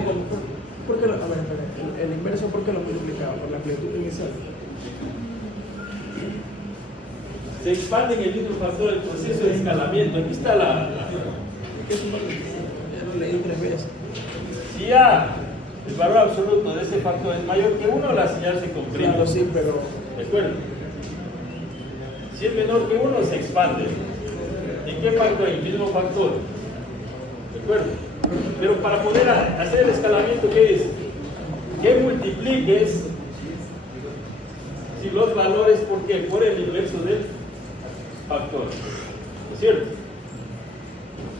¿Por qué a ver, espera. El inverso, ¿por qué lo multiplicaba? Por la amplitud inicial. Se expande en el mismo factor el proceso de escalamiento. Aquí está ¿Qué es un valor? Ya lo leí 3 veces. Si A, el valor absoluto de ese factor es mayor que 1, la señal se comprime. Claro, sí, pero ¿De acuerdo? Si es menor que 1, se expande. ¿En qué factor? En el mismo factor. ¿De acuerdo? Pero para poder hacer el escalamiento, ¿qué es? Que multipliques si los valores, ¿por qué? Por el inverso del factor. ¿No es cierto?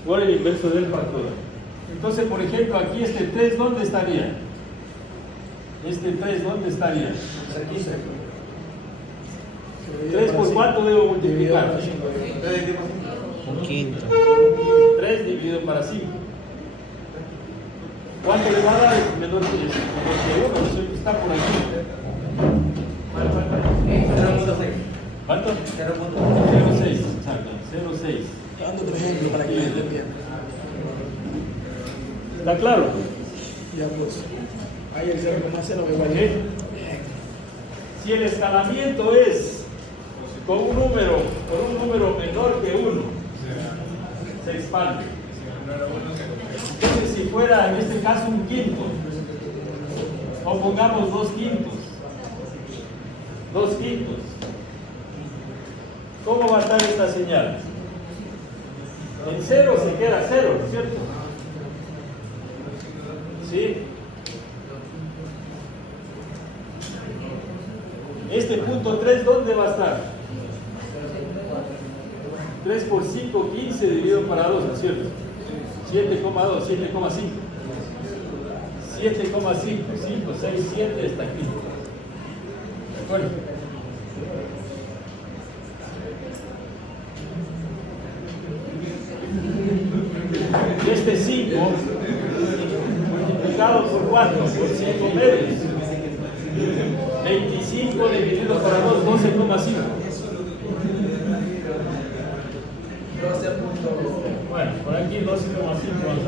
Por el inverso del factor. Entonces, por ejemplo, aquí este 3, ¿dónde estaría? Este 3, ¿dónde estaría? 3 por cuánto debo multiplicar? Un quinto. 3 dividido para 5. ¿Cuánto le va a dar? Menor que 1, no sé, está por aquí. ¿Cuánto? 0,6, exacto, 0,6. dando otro ejemplo para que la gente entienda. ¿Está claro? Ya pues, ahí el 0,0 igual. ¿Sí? Si el escalamiento es con un número menor que 1, se expande. Entonces, si fuera en este caso un quinto, o pongamos 2 quintos, 2 quintos, ¿cómo va a estar esta señal? En 0 se queda 0, ¿no es cierto? ¿Sí? Este punto 3, ¿dónde va a estar? 3 por 5, 15 dividido para 2, ¿no es cierto? 7,2, 7,5. 7,5, 5, 6, 7 está aquí. ¿De acuerdo? por 4, por 5 medios. 25 dividido por 2, 12,5. Bueno, por aquí 12,5 vamos a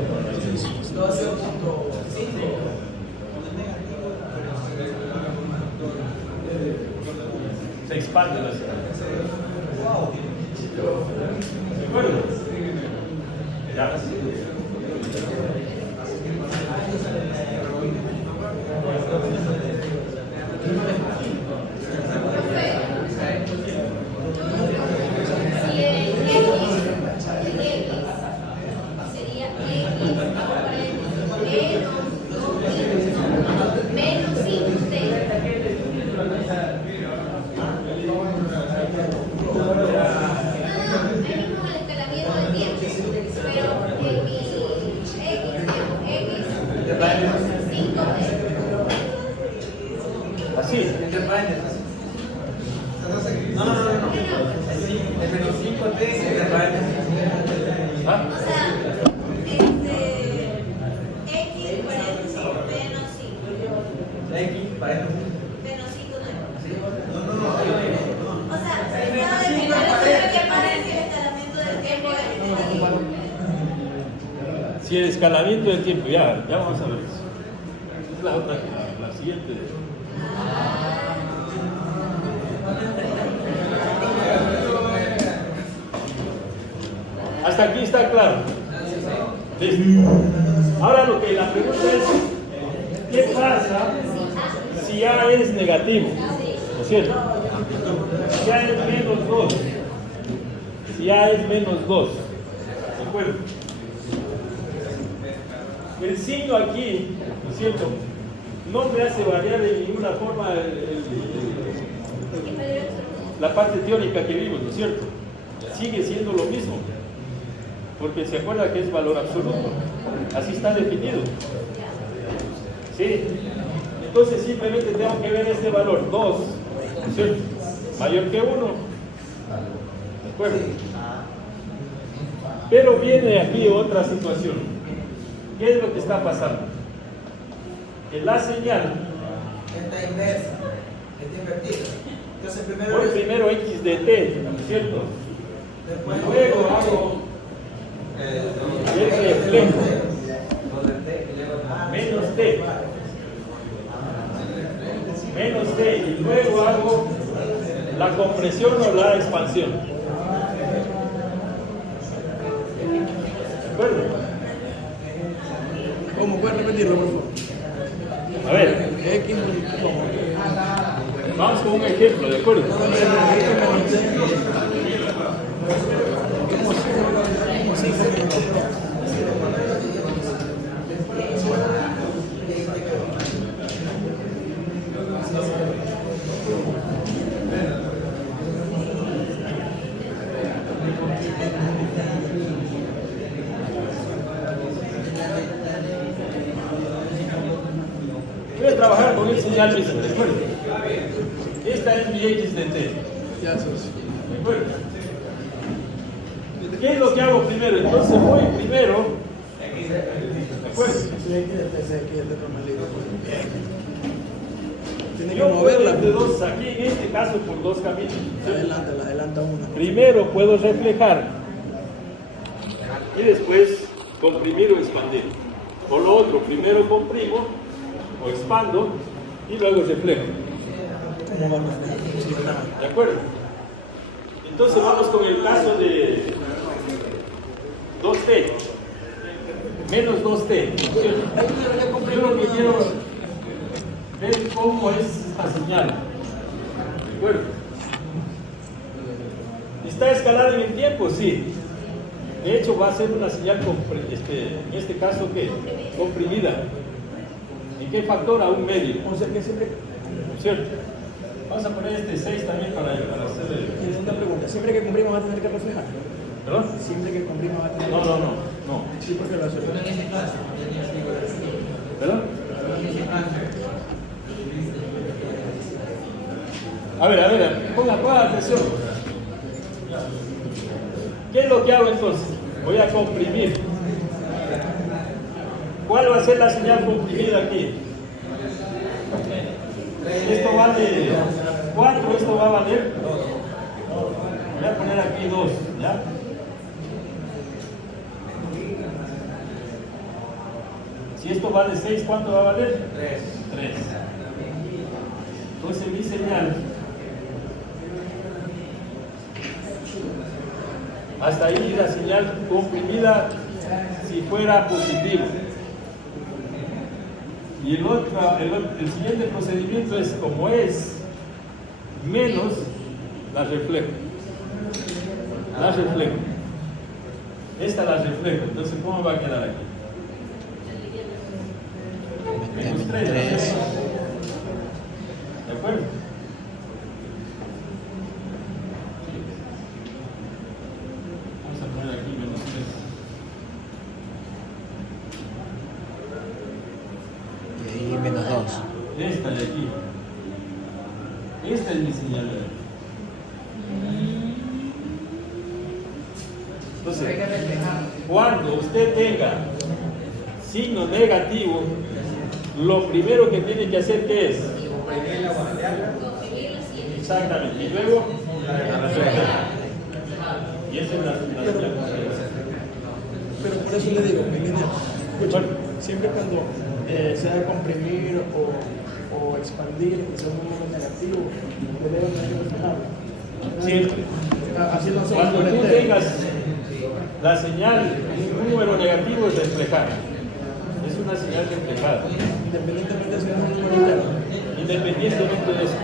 poner. 12.5. Se expande la ciudad. ¿De acuerdo? Ya. Si el X sería X menos 5T. Así. No. El menos 5T ¿Ah? O sea, X paréntesis menos 5. X, paréntesis. Menos 5 No. o sea, estaba definiendo que parece el escalamiento del tiempo vegetativo. Si el escalamiento del tiempo, ya vamos a ver eso. Es la otra, la siguiente. Hasta aquí está claro. Listo. Ahora la pregunta es, ¿qué pasa si A es negativo? ¿No es cierto? Si A es menos 2. Si A es menos 2. ¿De acuerdo? El signo aquí, ¿no es cierto? No me hace variar de ninguna forma la parte teórica que vimos, ¿no es cierto? Sigue siendo lo mismo, porque se acuerda que es valor absoluto, así está definido. ¿Sí? Entonces simplemente tengo que ver este valor, 2, ¿no es cierto? Mayor que 1, ¿de acuerdo? Pero viene aquí otra situación. ¿Qué es lo que está pasando? Que la señal, Está inversa. Está invertida. Entonces voy primero x de t, ¿no es cierto? Después Luego hago el reflejo, menos t, y luego hago la compresión o la expansión. ¿De acuerdo? ¿Cómo? ¿Puedes repetirlo, por favor? A ver, X, ¿cómo? vamos con un ejemplo, ¿de acuerdo? Voy a trabajar con el señal mismo, ¿de acuerdo? Esta es mi x de t. Ya, sos. ¿De acuerdo? ¿Qué es lo que hago primero? Entonces voy primero. ¿De acuerdo? Tiene que Yo puedo moverla. ir de dos aquí, en este caso, por dos caminos. La adelanta una. Primero puedo reflejar y después comprimir o expandir. O lo otro, primero comprimo o expando y luego reflejo. ¿Cómo vamos a ¿De acuerdo? Entonces vamos con el caso de 2t, menos 2t. Yo lo que quiero ver cómo es esta señal. ¿De acuerdo? ¿Está escalada en el tiempo? Sí. De hecho va a ser una señal, en este caso, ¿qué? Comprimida. ¿En qué factor? A un medio. O sea que siempre. ¿Cierto? Vamos a poner este 6 también para hacer Y segunda pregunta, siempre que comprima va a tener que reflejar. ¿Perdón? Siempre que comprima va a tener que No. Sí, porque lo hace. ¿Perdón? A ver, ponga atención. ¿Qué es lo que hago entonces? Voy a comprimir. ¿Cuál va a ser la señal comprimida aquí? Esto vale 4, esto va a valer 2. Voy a poner aquí 2, ¿ya? Si esto vale 6, ¿cuánto va a valer? 3. Entonces mi señal, hasta ahí la señal comprimida si fuera positivo. Y el siguiente procedimiento es, como es menos, la reflejo. La reflejo. Esta la reflejo. Entonces, ¿cómo va a quedar aquí? Menos 3. ¿De acuerdo? Vamos a poner aquí menos 3. Y menos 2. Esta de aquí. Esta es mi señal de aquí. Entonces, cuando usted tenga signo negativo, lo primero que tiene que hacer, ¿qué es? Exactamente. Y luego, y esa es la señal. Pero por eso le digo, escucha, siempre cuando sea comprimir o expandir, que sea un número negativo, le deben tener que reflejarlo. Siempre. Así no se va a Cuando tú entender. tengas la señal, un número negativo es reflejar. Es una señal reflejada. Independientemente de si es un número entero. Independientemente de eso.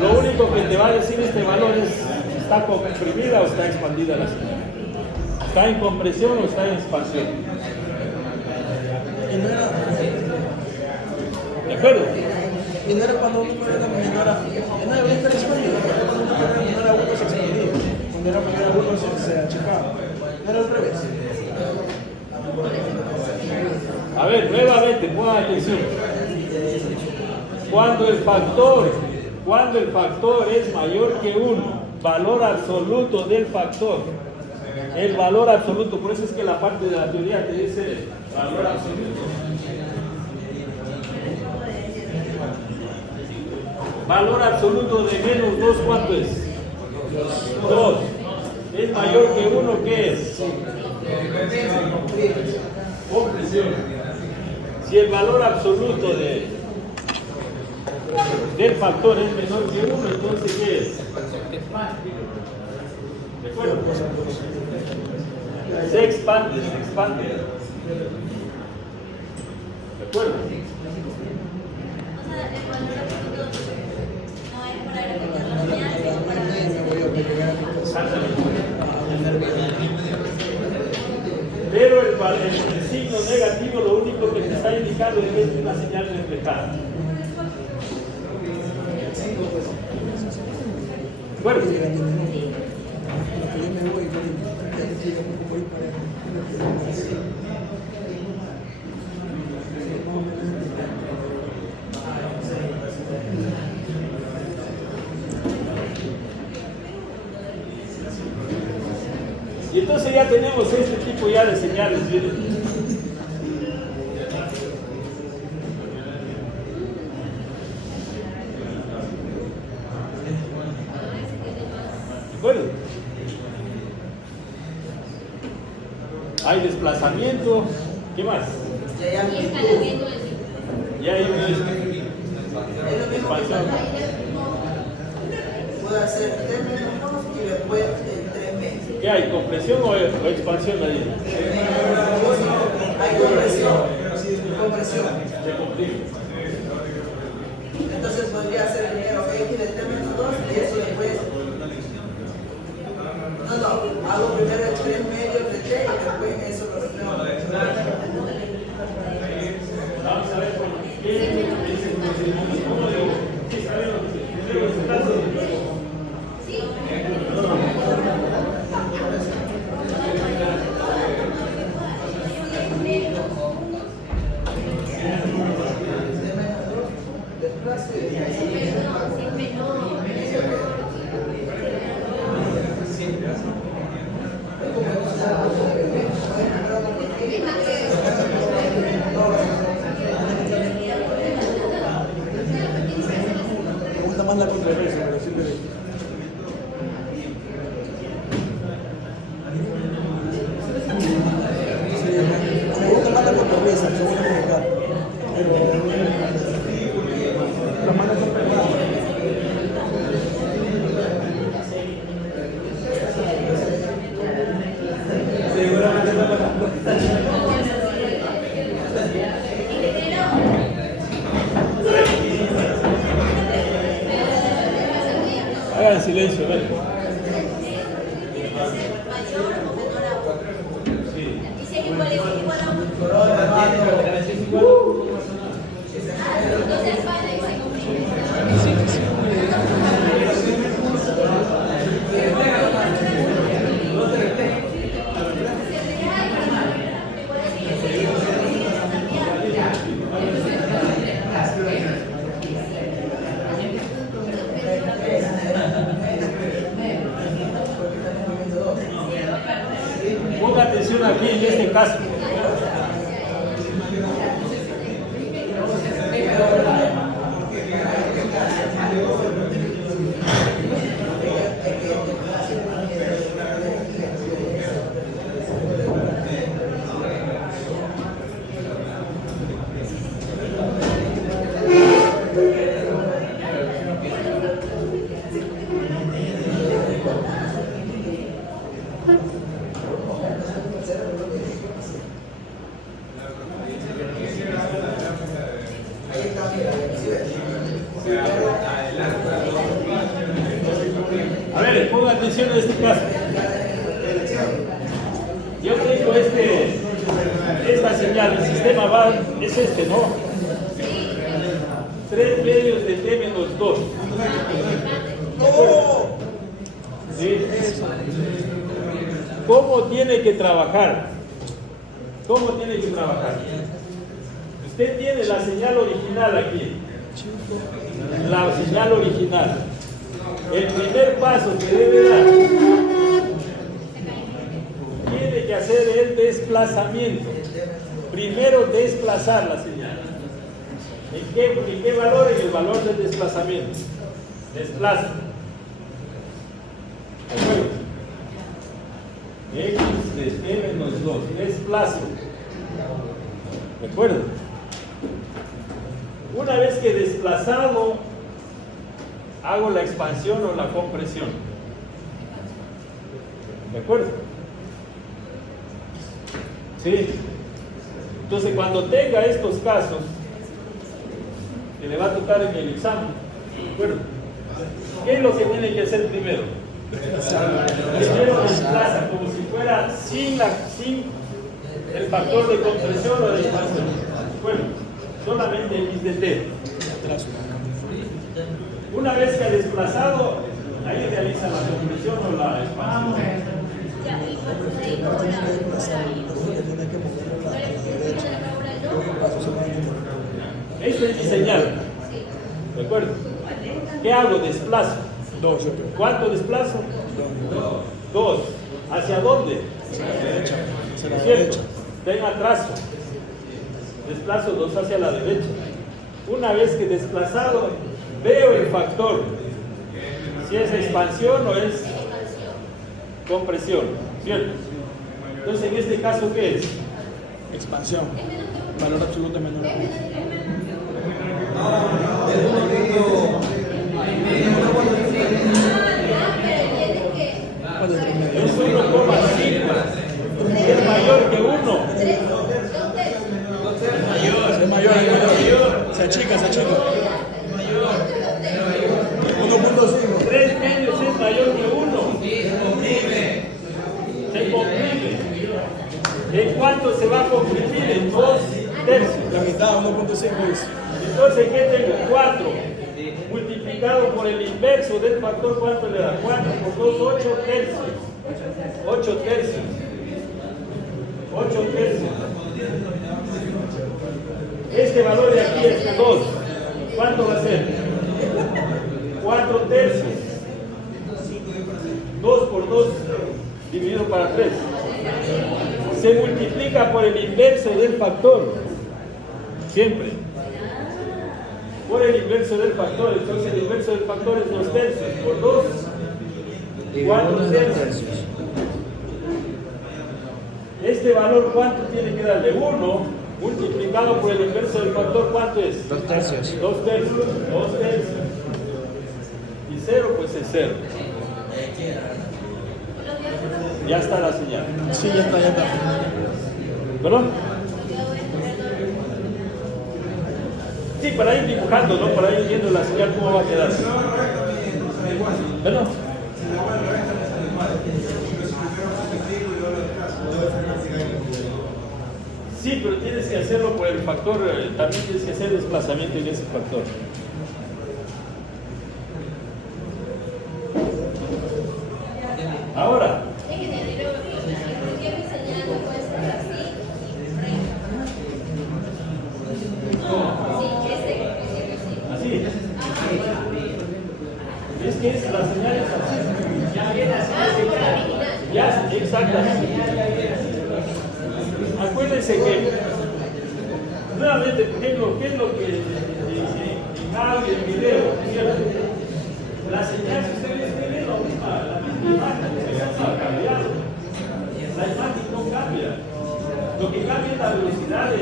Lo único que te va a decir este valor es si está comprimida o está expandida la señal. ¿Está en compresión o está en expansión? Y no era, ¿De acuerdo? y no era cuando un número era menor a. No debería estar expandido, porque cuando un número era menor a 1 se expandía. Cuando era mayor a 1 se achicaba. No era al revés. A ver, nuevamente, pongan atención. Cuando el factor es mayor que 1, valor absoluto del factor, el valor absoluto, por eso es que la parte de la teoría te dice valor absoluto. Valor absoluto de menos 2, ¿cuánto es? 2. ¿Es mayor que 1? ¿Qué es? Compresión. Si el valor absoluto del factor es menor que 1, entonces ¿qué es? ¿De acuerdo? Se expande. ¿De acuerdo? O sea, el valor absoluto no es para graficar la señal, sino para Pero el signo negativo lo único que te está indicando es que es una señal reflejada. Bueno, y entonces ya tenemos este tipo ya de señales. ¿Miren? ¿De acuerdo? Hay desplazamiento. ¿Qué más? Ya hay y amplitud. escalamiento del ciclo. Ya hay una Es lo mismo que expansión. puede hacer T-2 y después el 3 meses. ¿Qué hay? ¿Compresión o expansión ahí? Hay compresión. Se comprime. Entonces podría ser primero X de T-2 y eso después. No, hago primero el 3 medios de T y después eso lo reflejo. Vamos a ver por qué es el procedimiento. ¿Cómo digo? Sí, sabemos. Primero el caso y luego. más la contrapeso, pero sí te digo. Me gusta más la contrapeso, me gusta mexicana. Pero las manos son pegadas. Hagan silencio, ven. Y si es igual a uno. Entonces vale, se comprende. Ponga atención aquí en este caso. A ver, ponga atención a este caso. Yo tengo esta señal, el sistema va, es este, ¿no? 3 medios de T menos 2. ¿Sí? ¿Cómo tiene que trabajar? ¿Cómo tiene que trabajar? Usted tiene la señal original aquí. La señal original. El primer paso que debe dar, tiene que hacer el desplazamiento. Primero desplazar la señal. ¿En qué valor? En el valor del desplazamiento. Desplaza. ¿De acuerdo? X de T menos 2. Desplazo. ¿De acuerdo? Una vez que desplazado, hago la expansión o la compresión. ¿De acuerdo? ¿Sí? Entonces, cuando tenga estos casos, que le va a tocar en el examen, ¿de acuerdo? ¿Qué es lo que tiene que hacer primero? Primero desplaza como si fuera sin el factor de compresión o de expansión. ¿De acuerdo? Solamente X de T. Una vez que ha desplazado, ahí realiza la compresión o la expansión. Ya, y pues ahí Esto es mi señal. ¿De acuerdo? ¿Qué hago? Desplazo. 2, yo creo. ¿Cuánto desplazo? 2. ¿Hacia dónde? Hacia la derecha. Hacia la ¿Cierto? derecha. Tenga trazo. Desplazo 2 hacia la derecha. Una vez que desplazado, veo el factor. Si es expansión o es compresión. ¿Cierto? Entonces, en este caso, ¿qué es? Expansión. Valor absoluto menor. ¿Cuál es el medio? Es 1,5. Es mayor que 1. Es mayor. Se achica. 1.5. 3 medios es mayor que 1. Se comprime. ¿En cuánto se va a comprimir? En 2 tercios. La mitad, 1.5 dice. Entonces, ¿qué tengo? 4 multiplicado por el inverso del factor, ¿cuánto le da? 4 por 2, 8 tercios. 8 tercios. 8 tercios. Este valor de aquí es de 2. ¿Cuánto va a ser? 4 tercios. 2 por 2 dividido para 3. Se multiplica por el inverso del factor. Siempre. por el inverso del factor. Entonces el inverso del factor es 2 tercios por 2, 4 tercios. Este valor, ¿cuánto tiene que darle? 1 multiplicado por el inverso del factor, ¿cuánto es? 2 tercios. 2 tercios, 2 tercios. Y 0, pues es 0. Ya está la señal. Sí, ya está, ya está. ¿Perdón? Sí, para ir dibujando, ¿no? Para ir viendo la señal cómo va a quedar. ¿Perdón? Sí, pero tienes que hacerlo por el factor, también tienes que hacer desplazamiento en ese factor. Ahora, así. Es que es la señal es así. Ya viene así. Ya, exactamente. Acuérdense que, nuevamente, por ejemplo, ¿qué es lo que en audio y en video? ¿Cierto? La señal, si ustedes ven, la misma imagen, eso no ha cambiado. La imagen no cambia. Lo que cambia es la velocidad de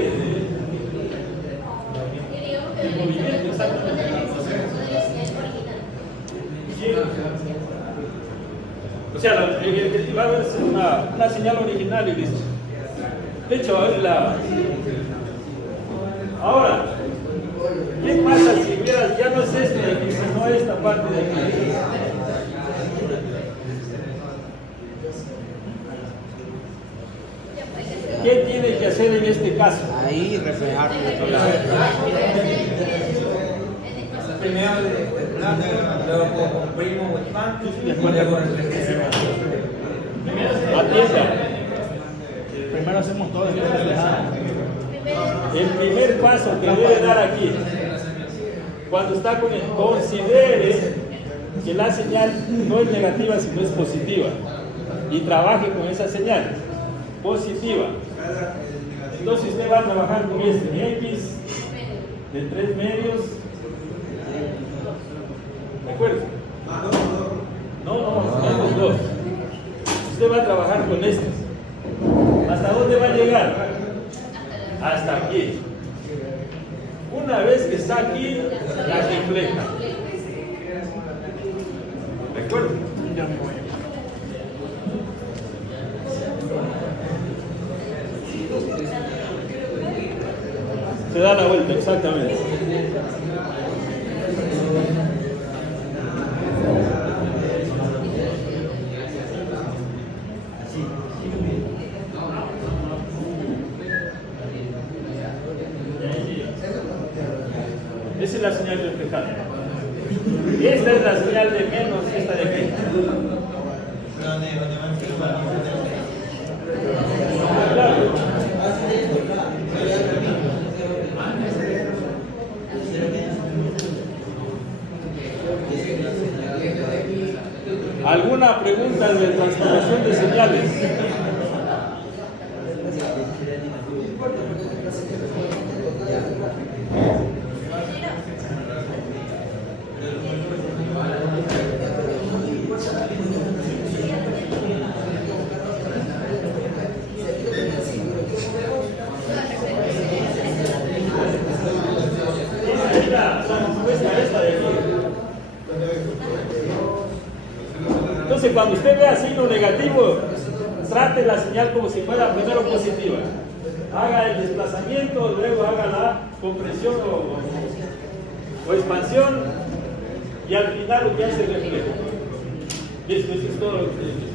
movimiento, exactamente. Sí. O sea, va a haber una señal original y listo. De hecho, a ver ahora, ¿qué pasa si vieras, ya no es esto de aquí, sino esta parte de aquí? ¿Qué tiene que hacer en este caso? Ahí reflejar. Primero de plata, luego comprimo y después le Atienda. Primero hacemos todo, después reflejar. El primer paso que debe dar aquí, cuando está con el considere que la señal no es negativa sino es positiva y trabaje con esa señal positiva. Entonces usted va a trabajar con este X de 3 medios. ¿De acuerdo? No, estos dos. Usted va a trabajar con este. ¿Hasta dónde va a llegar? Hasta aquí. Una vez que está aquí, la refleja. ¿De acuerdo? Ya me voy. Se da la vuelta, exactamente. Esa es la señal reflejada. Esta es la señal de menos, esta de aquí. Claro. ¿Alguna pregunta de transformación de señales? Entonces, cuando usted vea signo negativo, trate la señal como si fuera primero positiva. Haga el desplazamiento, luego haga la compresión o expansión y al final lo que hace es reflejo. Listo, eso es todo lo que tiene que hacer.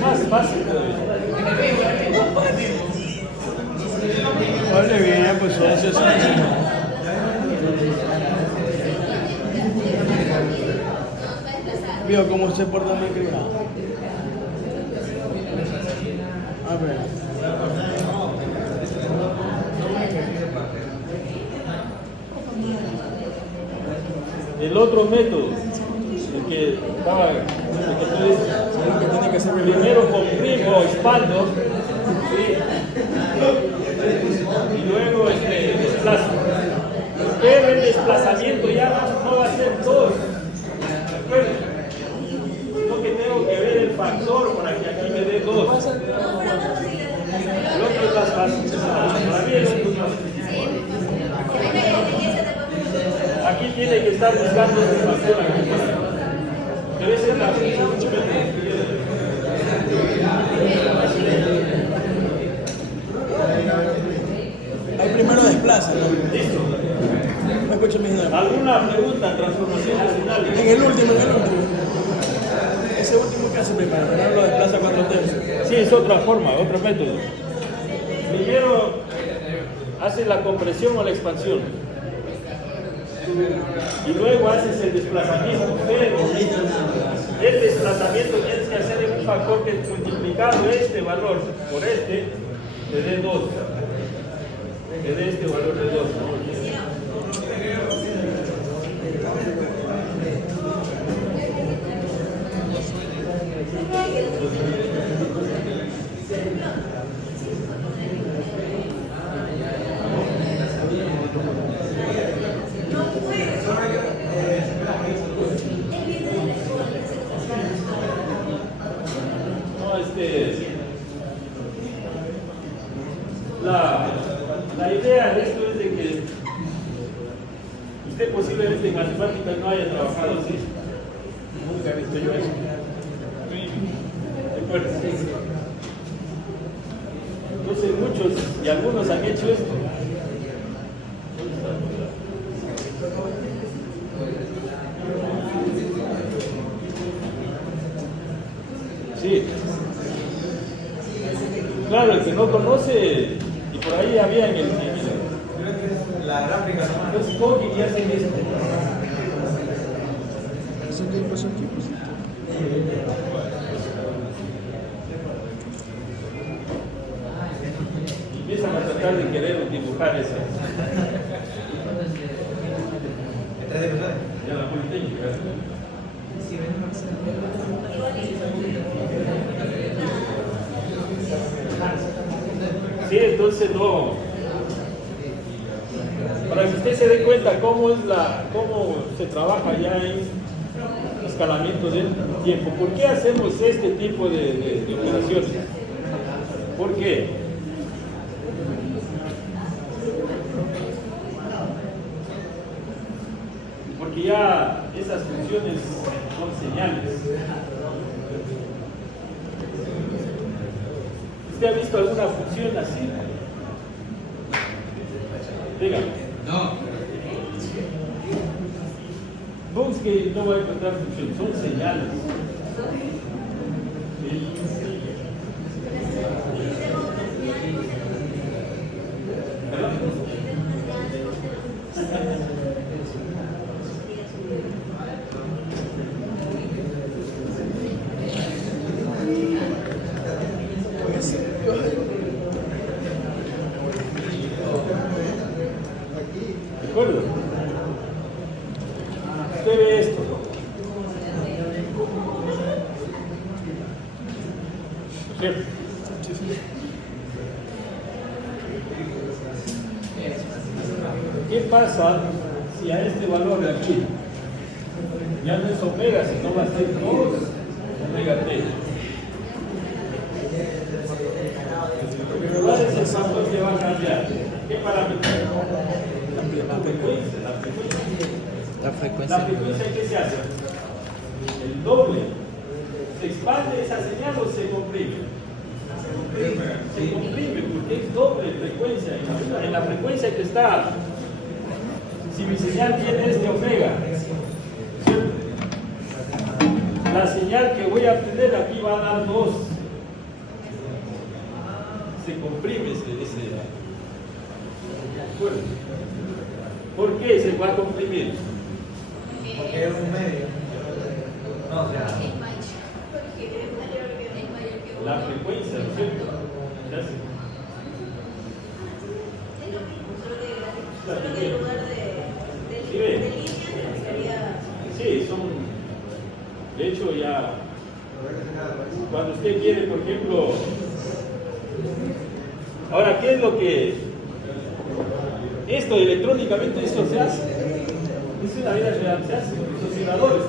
Más fácil todavía. Vale, bien, pues eso es Vio cómo se porta mi criado. A ver. El otro método, el que estaba, el que tú dices, primero comprimo, expando, ¿sí? Y luego desplazo. Pero el desplazamiento ya no va a ser 2, ¿de acuerdo? Sino que tengo que ver el factor para que aquí me dé 2. El otro es más fácil. Para mí el otro es más fácil. Aquí tiene que estar buscando el factor aquí. Pero esa es la función. Ahí primero desplaza, ¿no? Listo. No escucho mis nada. ¿Alguna pregunta? Transformación nacional. En el último. Ese último que hace primero lo desplaza 4/3. Sí, es otra forma, otro método. Primero haces la compresión o la expansión. Y luego haces el desplazamiento, pero el desplazamiento tienes que hacer en un factor que multiplicado este valor por este te dé 2. Te dé este valor de 2. La idea de esto es de que usted posiblemente en matemáticas no haya trabajado así. Nunca he visto yo eso. ¿De acuerdo? Entonces muchos y algunos han hecho esto. Sí. Claro, el que no conoce, y por ahí había en el... La gráfica nomás. Entonces, ¿cómo que ya hacen esto? Y empiezan a tratar de querer dibujar eso. Ya la Politécnica. Sí, entonces no. Para que usted se dé cuenta cómo se trabaja ya en escalamiento del tiempo. ¿Por qué hacemos este tipo de operaciones? ¿Por qué? Porque ya esas funciones son señales. ¿Usted ha visto alguna función así? Dígame. No. Busque y no va a encontrar función, son señales. ¿Sí? ¿Verdad? ¿De acuerdo? Usted ve esto. ¿Cierto? ¿Qué pasa si a este valor de aquí ya no es omega, sino va a ser 2 omega t? ¿Cuál es el factor que va a cambiar? ¿Qué parámetro? La frecuencia. La frecuencia, ¿qué se hace? El doble. ¿Se expande esa señal o se comprime? Se comprime porque es doble frecuencia. En la frecuencia que está, si mi señal tiene este omega, ¿cierto? La señal que voy a obtener aquí va a dar 2. Se comprime ese. ¿De acuerdo? ¿Por qué se va a comprimir? Porque es un medio. No, o sea, Es mayor, porque es mayor que La frecuencia, ¿no es cierto? Ya sé. Es lo mismo, solo que Claro, en bien. lugar de Sí, ve. línea graficaría. Sí, son. De hecho, ya. Cuando usted quiere, por ejemplo. Ahora, ¿qué es lo que. Esto electrónicamente, esto se hace? Es una vida real, se hace. Los osciladores.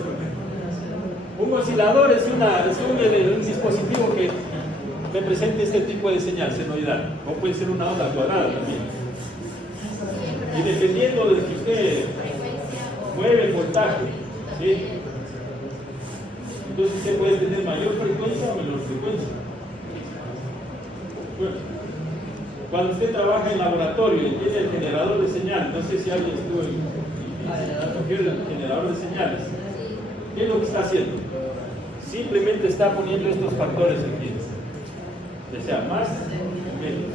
Un oscilador es un dispositivo que representa este tipo de señal senoidal. O puede ser una onda cuadrada también. Y dependiendo de que usted mueve el voltaje, ¿sí? Entonces usted puede tener mayor frecuencia o menor frecuencia. Bueno, cuando usted trabaja en laboratorio y tiene el generador de señal, no sé si alguien estuvo en el generador de señales, ¿qué es lo que está haciendo? Simplemente está poniendo estos factores aquí, ya sea más o menos,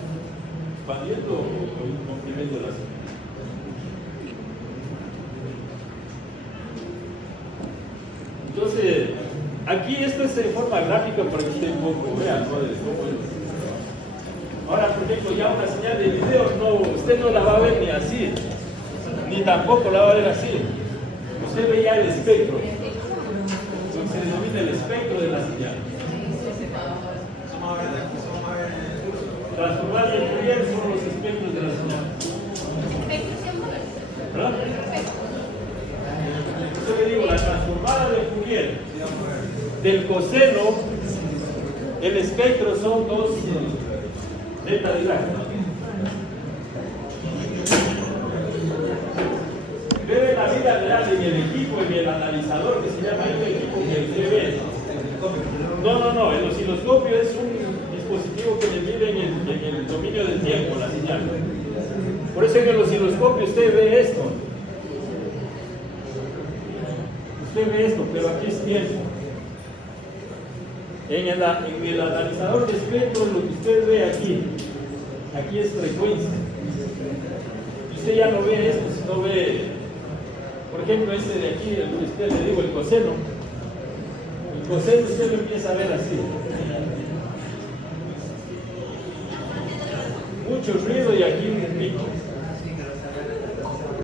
expandiendo o comprimiendo la señal. Entonces, aquí esto es en forma gráfica para que usted un poco vea, ¿no? De cómo es. Ahora, por ejemplo, ya una señal de video, usted no la va a ver ni así, ni tampoco la va a ver así. Usted ve ya el espectro, lo que se denomina el espectro de la señal. Transformar y Fourier son los espectros de la señal. ¿Verdad? Yo le digo, la transformada de Fourier del coseno, el espectro son 2 delta de Dirac. Debe la vida real en el equipo, en el analizador que se llama el equipo que usted ve. No, el osciloscopio es un dispositivo que le mide en el dominio del tiempo la señal. Por eso en el osciloscopio usted ve esto. Usted ve esto, pero aquí es tiempo. En el analizador de espectro, lo que usted ve aquí es frecuencia. Usted ya no ve esto, sino ve, por ejemplo, este de aquí, usted le digo el coseno. El coseno usted lo empieza a ver así. Mucho ruido y aquí un pico.